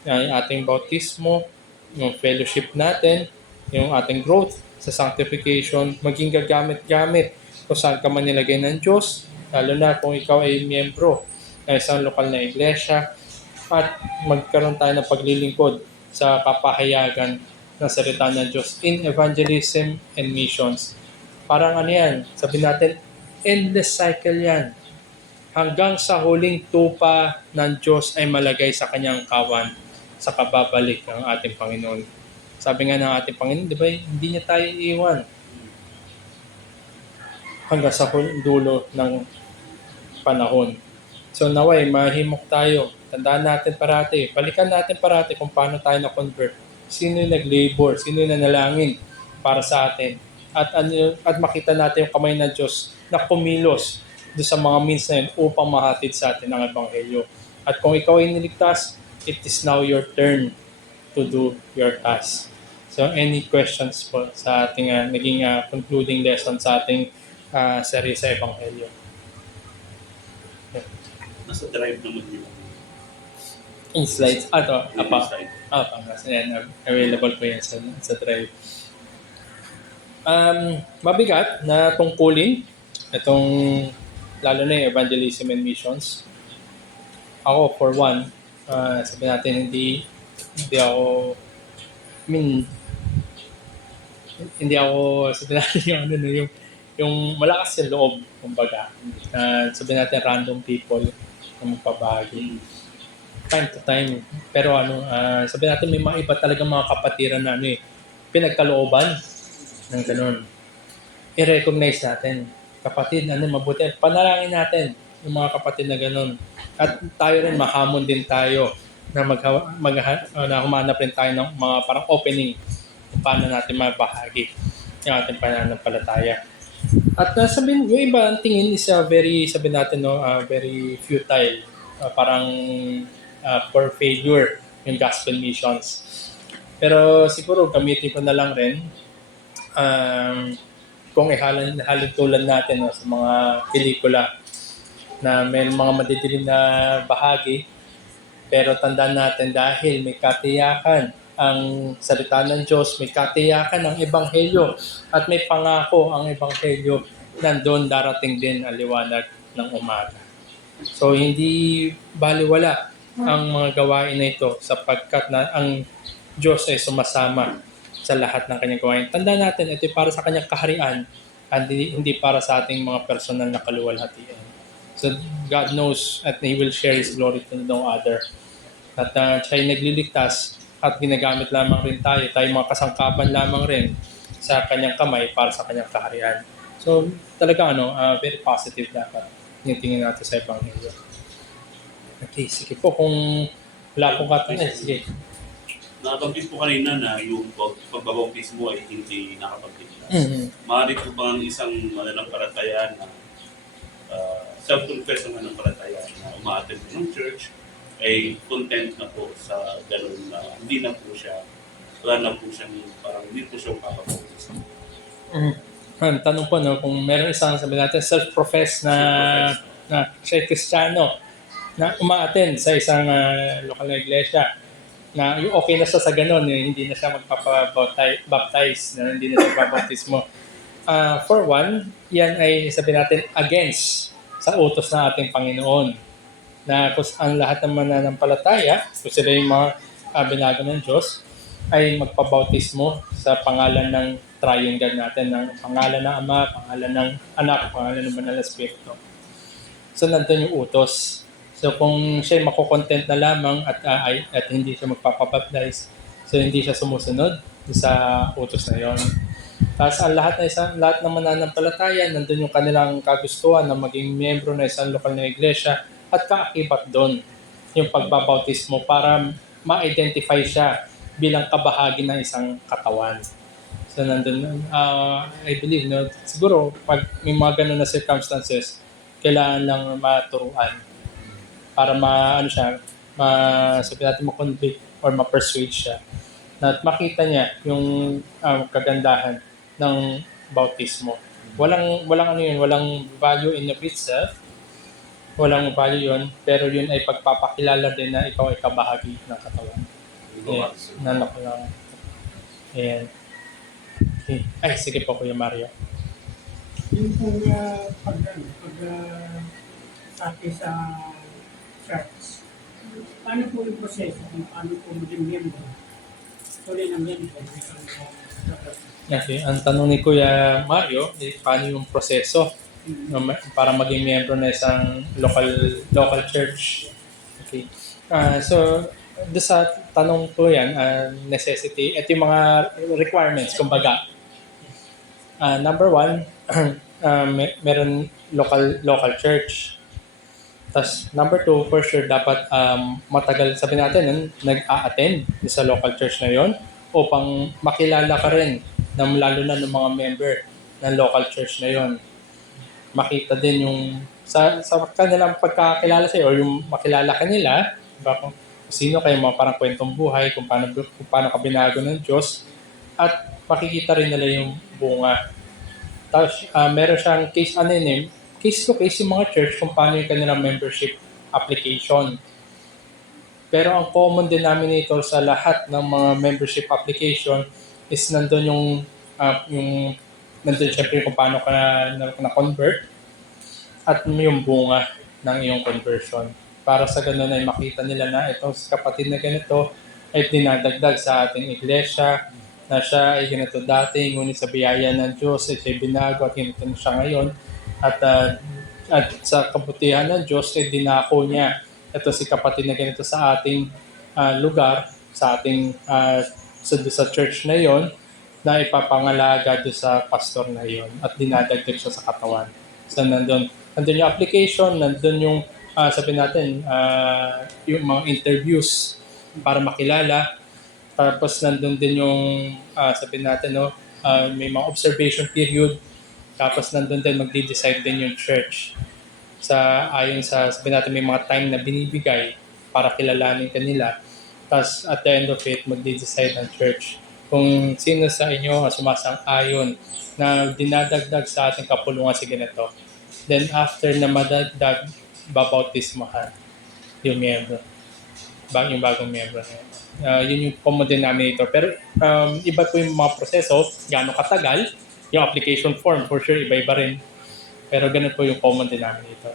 yung ating bautismo, yung fellowship natin, yung ating growth sa sanctification, maging gagamit-gamit kung saan ka man nilagay ng Diyos, lalo na kung ikaw ay miyembro ng isang lokal na iglesia, at magkaroon tayo ng paglilingkod sa kapahayagan ng salita ng Diyos in evangelism and missions. Parang ano yan, sabihin natin, endless cycle yan. Hanggang sa huling tupa ng Diyos ay malagay sa kanyang kawan sa kababalik ng ating Panginoon. Sabi nga ng ating Panginoon, di ba, hindi niya tayo iiwan hanggang sa dulo ng panahon. So naway, mahimok tayo. Tandaan natin parati, balikan natin parati kung paano tayo na-convert. Sino yung nag-labor, sino yung nanalangin para sa atin. At makita natin yung kamay ng Diyos na kumilos doon sa mga means na yun upang mahatid sa atin ang Ebanghelyo. At kung ikaw ay niligtas, it is now your turn to do your task. So any questions po sa ating naging concluding lesson sa ating series sa Ebanghelyo? Nasa drive naman yun. In slides. Slide. Available po yan sa drive. Mabigat na tungkulin itong lalo na yung evangelism and missions. Ako, for one, sabi natin, hindi ako sabi natin yung malakas sa loob, kumbaga. Sabi natin, random people na magpabahagi. Time to time. Pero sabi natin, may mga iba talagang mga kapatiran na pinagkalooban ng ganun. I-recognize natin. Kapatid, mabuti. Panalangin natin yung mga kapatid na ganun. At tayo rin, mahamon din tayo na na humanap rin tayo ng mga parang opening kung paano natin mabahagi yung ating pananampalataya. At sabihin, yung iba ang tingin is very, sabi natin, very futile. Parang for failure yung gospel missions. Pero siguro gamitin ko na lang rin kung ihalin tulad natin sa mga pelikula na may mga madidilim na bahagi, pero tandaan natin dahil may katiyakan ang salita ng Diyos, may katiyakan ang Ebanghelyo at may pangako ang Ebanghelyo, nandun darating din ang liwanag ng umaga. So hindi baliwala ang mga gawain na ito sapagkat na ang Diyos ay sumasama sa lahat ng kanyang gawain. Tandaan natin, ito ay para sa kanyang kaharian at hindi para sa ating mga personal na kaluwalhatian. So God knows at He will share His glory to no other. At siya ay nagliligtas at ginagamit lamang rin tayo mga kasangkapan lamang rin sa kanyang kamay para sa kanyang kaharian. So talaga very positive dapat yung tingin natin sa Ebanghelyo. Okay, sige po, kung wala pong katanay, sige. Nabanggit po kanina na yung pagbabautismo ay hindi nakapagligtas. Mm-hmm. Maaari po bang isang mananampalataya na self-confess na mananampalataya na umaattend ng church ay content na po sa gano'n na hindi na po siya, wala na po siya, parang hindi po siya papabautismo. Tanong po, kung meron isang, sabi natin, self-profess na siya Kristiyano na umaattend sa isang lokal na iglesia, na okay na siya sa gano'n, hindi na siya magpapabaptize, na hindi na siya babautismo. For one, yan ay sabi natin against sa utos ng ating Panginoon. Na kung ang lahat ng mananampalataya, kung sila yung mga binago ng Diyos, ay magpabautismo sa pangalan ng triune God natin, ng pangalan ng Ama, pangalan ng Anak, pangalan ng Banal na Espiritu. So nandun yung utos. So kung siya makukontent na lamang at hindi siya magpapabaptize, so hindi siya sumusunod sa utos na yon. Tapos ang lahat ng mananampalataya, nandun yung kanilang kagustuhan na maging miyembro na isang lokal na iglesia at kaakibat doon yung pagbabautismo para ma-identify siya bilang kabahagi ng isang katawan. So nandun, I believe, siguro pag may mga ganun na circumstances, kailangan lang maturuan para sabi natin ma-convict or ma-persuade siya na makita niya yung kagandahan ng bautismo. Walang value in of itself, Walang value yun, pero yun ay pagpapakilala din na ikaw ay kabahagi ng katawan. Ayan. Nanak lang. Ayan. Okay. Ay, sige po, Kuya Mario. Yung pong sabi sa church, paano po yung proseso kung paano po maging member? Tuloy ng member. Okay. Ang tanong ni Kuya Mario, paano yung proseso para maging miyembro na isang local church? Okay. So, doon sa tanong po yan, necessity, ito yung mga requirements, kumbaga. Number one, meron local church. Tapos number two, for sure, dapat matagal, sabi natin, nag-a-attend sa local church na yon upang makilala ka rin, lalo na ng mga member ng local church na yon. Makita din yung sa kanilang pagkakilala sa'yo or yung makilala ka nila, diba, kung sino kayo, mga parang kwentong buhay, kung paano ka binago ng Diyos, at makikita rin nila yung bunga. Tapos meron siyang case to case yung mga church kung paano yung kanilang membership application. Pero ang common denominator sa lahat ng mga membership application is nandun nandun syempre kung paano ka na-convert at yung bunga ng iyong conversion. Para sa ganun ay makita nila na itong kapatid na ganito ay dinadagdag sa ating iglesia, na siya ay ganito dati, ngunit sa biyaya ng Diyos ay siya binago at ganito na siya ngayon. At sa kabutihan ng Diyos ay dinako niya ito si kapatid na ganito sa ating lugar, sa ating sa church na yon, na ipapangalaga doon sa pastor na yon at dinadagdag siya sa katawan. So nandun yung application, nandun yung sabi natin, yung mga interviews para makilala. Tapos nandun din yung sabi natin, may mga observation period. Tapos nandun din magde-decide din yung church. Ayon sa sabi natin, may mga time na binibigay para kilalanin kanila. Tapos at the end of it, magde-decide ng church kung sino sa inyo ang sumasang-ayon na dinadagdag sa ating kapulungan si ganito. Then after na madagdag, babautismohan yung miyembro. Yung bagong miyembro na yun. Yun yung common denominator. Pero iba po yung mga proseso, gaano katagal, yung application form, for sure, iba-iba rin. Pero ganun po yung common denominator.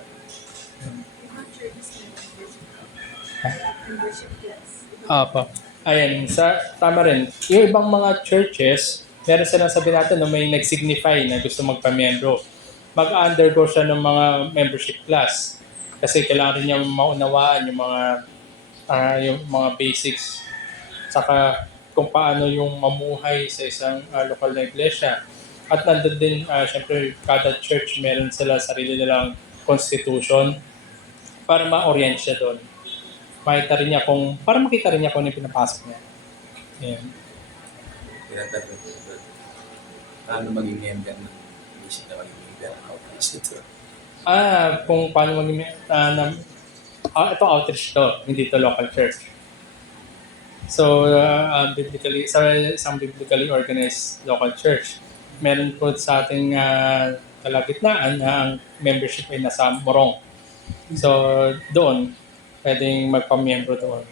Apo. Ayan, tama rin. Yung ibang mga churches, meron silang sabi natin may nag-signify na gusto magpa-membro. Mag-undergo siya ng mga membership class. Kasi kailangan rin niya maunawaan yung mga basics. Saka kung paano yung mamuhay sa isang lokal na iglesia. At nandun din, syempre, kada church meron sila sarili nilang constitution para ma-orient siya doon. Para makita rin niya kung ano yung pinapasok niya. Ayan. Tinatanong ko ito. Paano maging member ng mission na maging member ng outreach ito? Kung paano maging ito outreach to, hindi to local church. So, biblically, sa isang biblically organized local church, meron po sa ating kalagitnaan na ang membership ay nasa Morong. So, doon, pwedeng magpa-membro doon.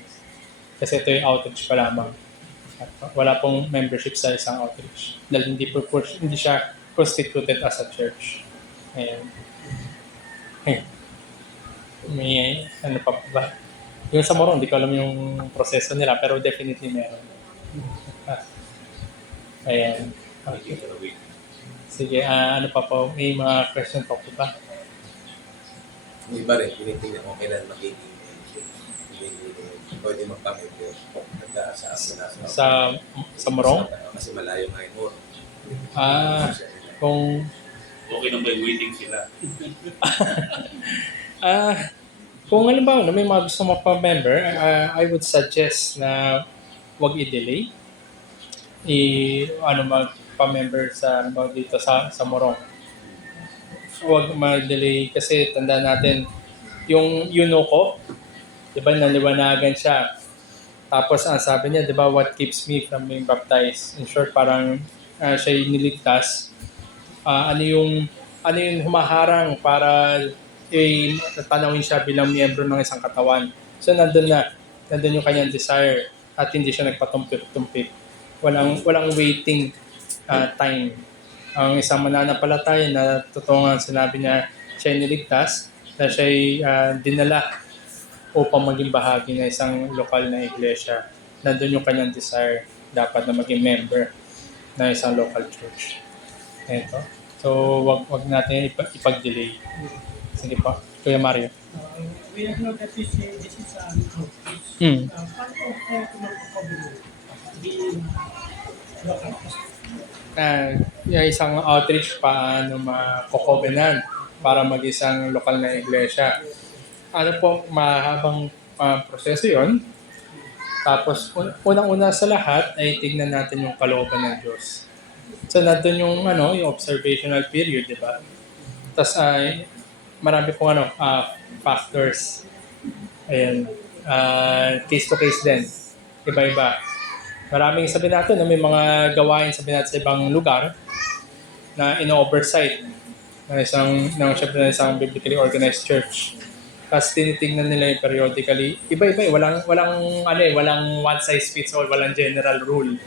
Kasi ito yung outreach pa lamang. Wala pong membership sa isang outreach. Dahil hindi siya constituted as a church. Ayan. May ano pa ba? Yung sa Morong, hindi ko alam yung proseso nila, pero definitely meron. Ayan. Okay. Sige, ano pa po? May mga question pa po ba? Yung iba rin, tinitingnan kung kailan magiging pwede magpamember. Sa Morong? Kasi malayo nga yung Morong. Kung Okay na ba yung waiting sila? kung halimbawa na may mga gusto magpa-member, I would suggest na wag i-delay. Magpa-member dito sa Morong. Wag ma-delay kasi tanda natin yung Yunoko, di ba, naliwanagan siya. Tapos ang sabi niya, di ba, what keeps me from being baptized? In short, parang siya yung niligtas. Ano yung humaharang para tanawin siya bilang miyembro ng isang katawan. So nandun yung kanyang desire at hindi siya nagpatumpik-tumpik. Walang waiting time. Ang isang mananampalataya na totoo nga sinabi niya siya ay niligtas, na siya ay dinala upang maging bahagi ng isang lokal na iglesia. Nandun yung kanyang desire dapat na maging member ng isang local church. Ito. So, wag natin ipag-delay. Sige pa. Kuya Mario. We have known that this is an outreach. Hmm. Paano po kayo tumagpapabili? Being local Yung isang outreach paano makokovenan para mag-isang lokal na iglesia. Ano po, mahabang proseso yon. Tapos, unang-una sa lahat ay tignan natin yung kalooban ng Diyos. So, nandun yung observational period, di ba? Tapos, marami pong factors. Ayan. Case-to-case din. Iba-iba. Maraming sabi natin na may mga gawain sabi natin sa ibang lugar na ino-oversight ng isang biblically organized church. Tapos tinitingnan nila yung periodically. Iba-iba. Walang one size fits all. Walang general rule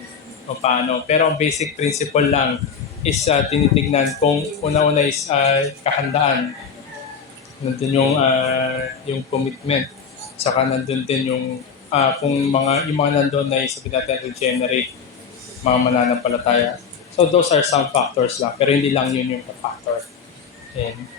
o paano. Pero ang basic principle lang is tinitingnan kung una-una is kahandaan. Nandun yung commitment. Saka nandun din yung kung yung mga nandun na sabi natin regenerate, mga mananampalataya. So those are some factors lang. Pero hindi lang yun yung factor. And,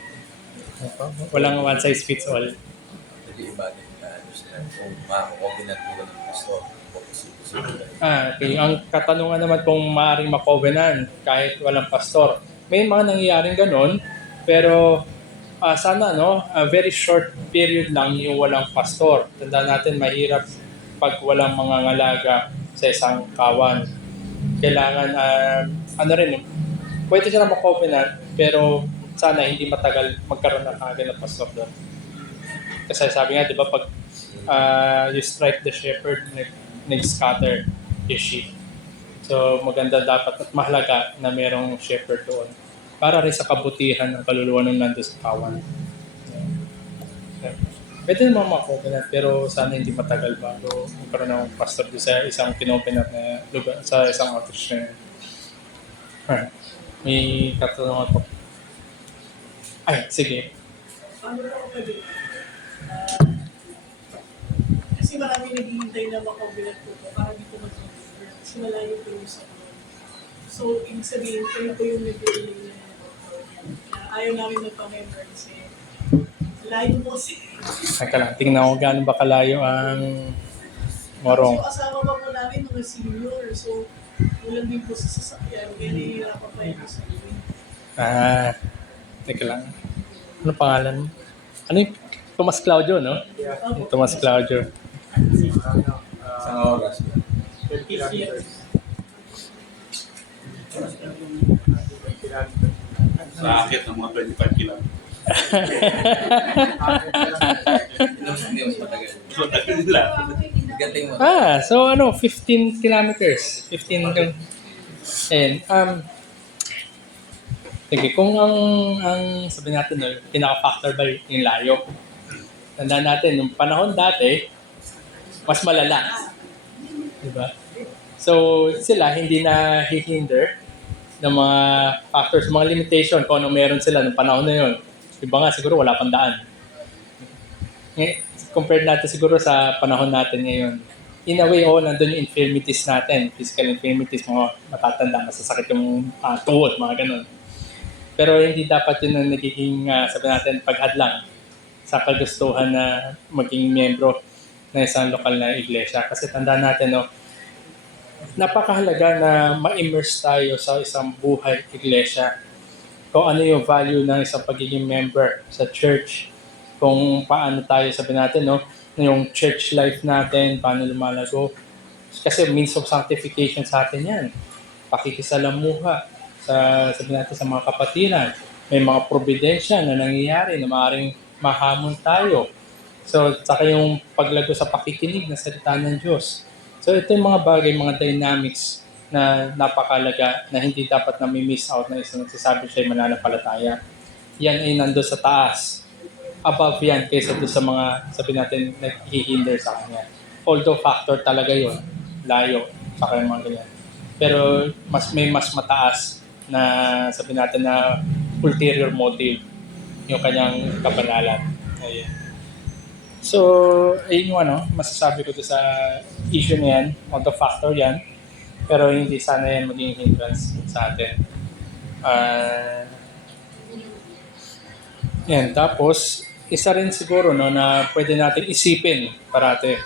walang one size fits all. Hindi iba din sila kung makakovenant mo ng pastor o posible. Okay. Ang katanungan naman kung maaaring makovenan kahit walang pastor. May mga nangyayaring ganun, pero sana very short period lang yung walang pastor. Tandaan natin, mahirap pag walang mga ngalaga sa isang kawan. Kailangan, pwede siya na makovenant, pero sana hindi matagal magkaroon ng kagad ng pastor doon. Kasi sabi nga, di ba, pag you strike the shepherd, nag-scatter his sheep. So maganda dapat at mahalaga na merong shepherd doon para rin sa kabutihan ng kaluluwa ng nando sa kawan. Pwede naman makovenant, pero sana hindi matagal bago magkaroon ng pastor doon sa isang kinovenant na lugar, sa isang outreach na yun. May katanungan po. Ay, sige. Ano po pwede? Kasi marami naghihintay na makabilat po po para dito mag-deliver. Kasi malayo po yung sa mga. So, ibig sabihin, kayo po yung nag-deliver na ayaw namin magpa-member kasi layo po kasi. Teka lang, tingnan ko gaano ba kalayo ang Morong. So, asawa pa po namin mga senior. So, ulan din po sa sasakyan. Kaya nahihirapan pa yun sa amin. Teka lang. Ano pangalan mo? Ano yung Tomas Claudio, no? Opo. Tomas Claudio. Isang oras. 20 years. Sa akit ng mga 25 kilometers. Hindi mas matagal. So, dahil nila. Galing mo. So 15 kilometers. 15 km. And, sige, kung ang sabi natin, pinaka-factor ba yung layo? Tandaan natin, nung panahon dati, mas malala. Diba? So, sila hindi na hihinder ng mga factors, mga limitation kung anong meron sila nung panahon na yun. Iba nga, siguro wala pang daan. Compared natin siguro sa panahon natin ngayon, in a way, nandun yung infirmities natin, physical infirmities, mga matatanda, masasakit yung tuhod, mga ganun. Pero hindi dapat yun ang nagiging, sabi natin, paghadlang sa kagustuhan na maging miyembro ng isang lokal na iglesia. Kasi tandaan natin, napakahalaga na ma-immerse tayo sa isang buhay iglesia. Kung ano yung value ng isang pagiging member sa church. Kung paano tayo, sabi natin, yung church life natin, paano lumalago. Kasi means of sanctification sa atin yan. Pakikisalamuha sabi natin, sa mga kapatiran. May mga probidensya na nangyayari na maaaring mahamon tayo. So, saka yung paglago sa pakikinig na salita ng Diyos. So, ito yung mga bagay, mga dynamics na napakalaga na hindi dapat na miss out na isang nagsasabi siya ay mananampalataya. Yan ay nando sa taas. above yan kaysa doon sa mga, sabi natin, naghihinder sa kanya. Although factor talaga yon, layo, saka yung mga ganyan. Pero may mas mataas na sabi natin na ulterior motive yung kanyang kapanalan. Ayun. So, ayun yung masasabi ko to sa issue na yan, although factor yan, pero hindi sana yan maging hindrance sa atin. Yan, tapos, isa rin siguro na pwede natin isipin parate.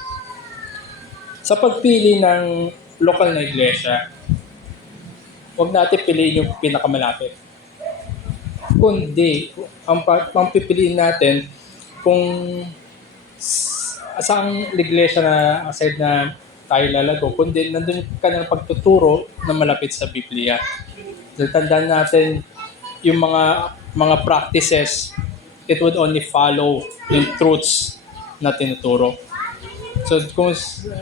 Sa pagpili ng lokal na iglesia, huwag natin piliin yung pinakamalapit. Kundi, ang pipiliin natin kung saan iglesia na aside na tayo lalago, kundi nandun yung kanyang pagtuturo na malapit sa Biblia. Dahil tandaan natin yung mga practices, it would only follow yung truths na tinuturo. So kung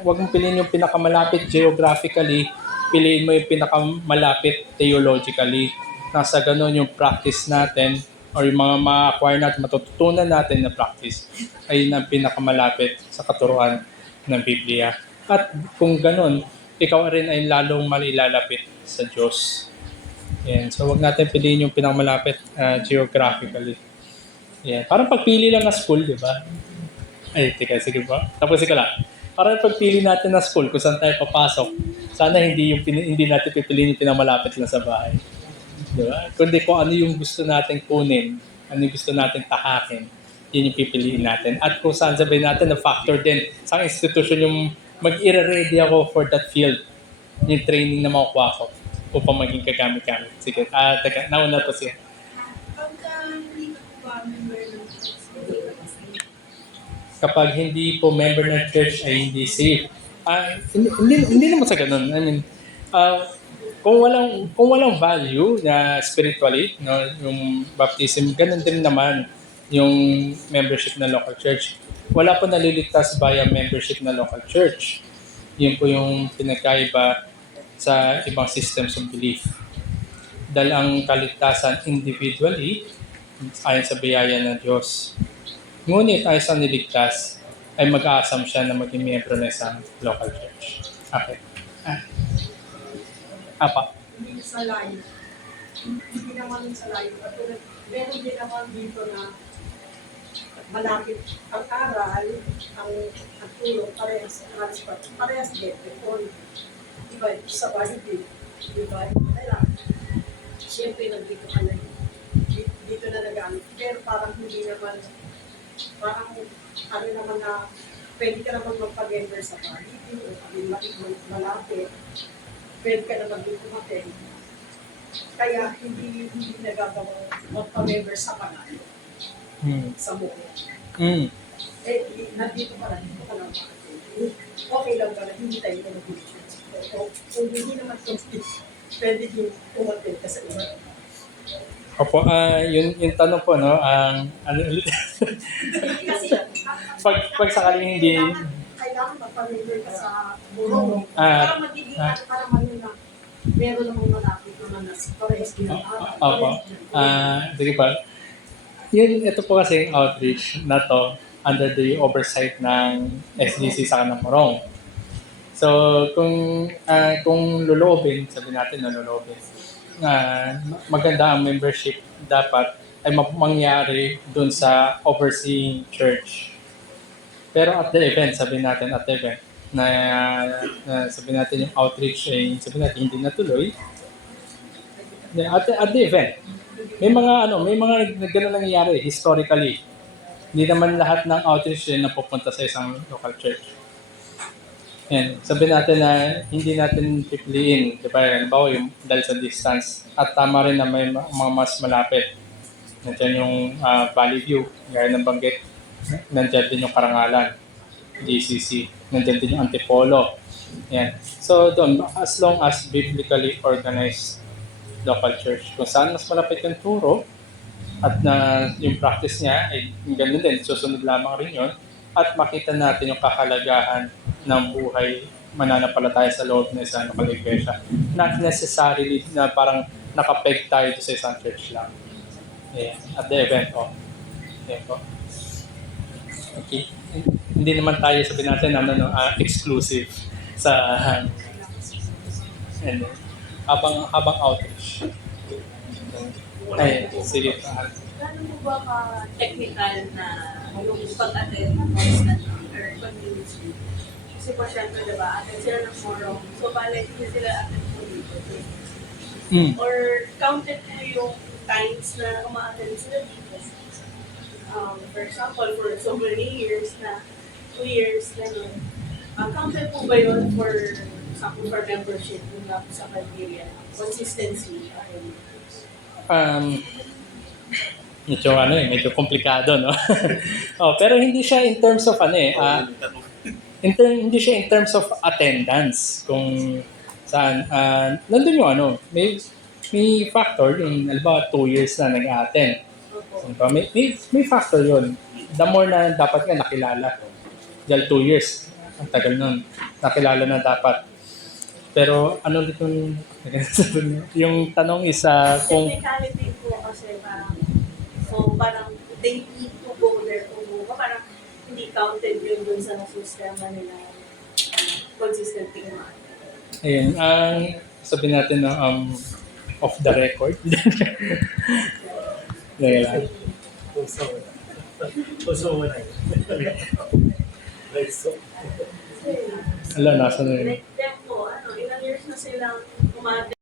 wag mong piliin yung pinakamalapit geographically, piliin mo yung pinakamalapit theologically. Nasa ganun yung practice natin or yung mga ma-acquire natin, matututunan natin na practice ay yung pinakamalapit sa katuruan ng Biblia. At kung ganun, ikaw rin ay lalong malilalapit sa Diyos. Yan. So wag natin piliin yung pinakamalapit geographically. Yan. Parang pagpili lang na school, di ba? Ay, tika, sige ba? Tapos ka lang. Parang pagpili natin na school kung saan tayo papasok, sana hindi natin pipiliin yung pinakamalapit lang sa bahay. Di ba? Kundi kung ano yung gusto natin kunin, ano yung gusto natin tahakin, yun yung pipiliin natin. At kung saan sabihin natin na factor din sa institution yung mag-i-ready ako for that field, yung training na makukuha ko upang maging kagamit-gamit. Sige, teka, nauna po siya. Pagka hindi ka po ba member ng church, hindi ka ba safe? Kapag hindi po member ng church ay hindi safe. Hindi naman sa ganun. I mean, kung walang value na spiritually, no, yung baptism, ganun din naman yung membership na local church. Wala po naliligtas via membership na local church. Yun po yung pinagkaiba sa ibang systems of belief. Dahil ang kaligtasan individually ayon sa biyaya ng Diyos. Ngunit ay sa niligtas ay mag-aasam siya na maging miyembro na isang local church. Okay. Apa? Hindi sa layo. Hindi naman sa layo. At meron din naman dito na malapit ang aral, ang tulong, parehas din. Diba, sa Bible, diba, kaya, siyempre nandito ka na, dito na nagamit. Pero parang hindi naman, parang ano naman na, pwede ka naman magpag-member sa Bible, o malapit, pwede ka naman dito matin. Kaya hindi nagagawang magpa-member sa panalo, sa buo. Nandito ka lang, dito ka lang okay lang ba na hindi tayo mag-member? Kung hindi naman pwede din umatin ka sa iba. Opo, yung tanong po, no, ano ulit? Kasi, pag sakaling hindi... Kailangan magpa-member ka sa burong. Para magiging para man yun na meron namang malapit naman na parehas ginagawa. Opo. Sige pa. Ito po kasi yung outreach na to under the oversight ng SDC sa kanang Morong. So, kung lulobin, sabi natin na lulobin, maganda ang membership dapat ay mangyari dun sa overseeing church. Pero at the event, sabi natin at the event, na sabi natin yung outreach ay sabi natin hindi natuloy. At the event, may mga ganun nangyayari historically. Hindi naman lahat ng outreach ay napupunta sa isang local church. Yan. Sabi natin na hindi natin pipiliin, di ba? Halimbawa yung dahil sa distance. At tama rin na may mga mas malapit. Nandiyan yung Valley View, gaya ng banggit. Nandiyan din yung Karangalan, GCC. Nandiyan din yung Antipolo. Yan. So doon, as long as biblically organized local church, kung saan mas malapit yung turo at na yung practice niya ay ganun din, susunod lamang rin yun. At makita natin yung kahalagahan ng buhay mananampalataya sa loob ng isang local iglesia. Not necessarily na parang nakapeg tayo sa isang church lang. Yeah. At the event, Yan po. Okay. Hindi naman tayo sabihin natin exclusive sa ano, habang outreach. Ay, sige pa. Gano'n mo ba ka-technical na yung pag-attend constant or continuously? Kasi po syempre, diba, attend sila ng forum. So, balik hindi sila attend po dito. Or counted po yung times na uma-attend sila dito. For example, for so many years na 2 years, gano'n. Counted po ba yun for example, for membership yung sa criteria? Consistency. Medyo komplikado, no? Pero hindi siya in terms of hindi siya in terms of attendance kung saan nandun yung may factor yung halimbawa 2 years na nag-attend. Diba? May factor yun. The more na dapat nga nakilala. Dahil 2 years, ang tagal nun. Nakilala na dapat. Pero ano dito yung tanong isa kung Technicality po kasi parang they need to go there to go. Parang hindi counted yun dun sa sistema nila consistently naman. ayun, ang sabihin natin na off the record. Dahil nasa na yun. Like them po, ilang years na silang umaten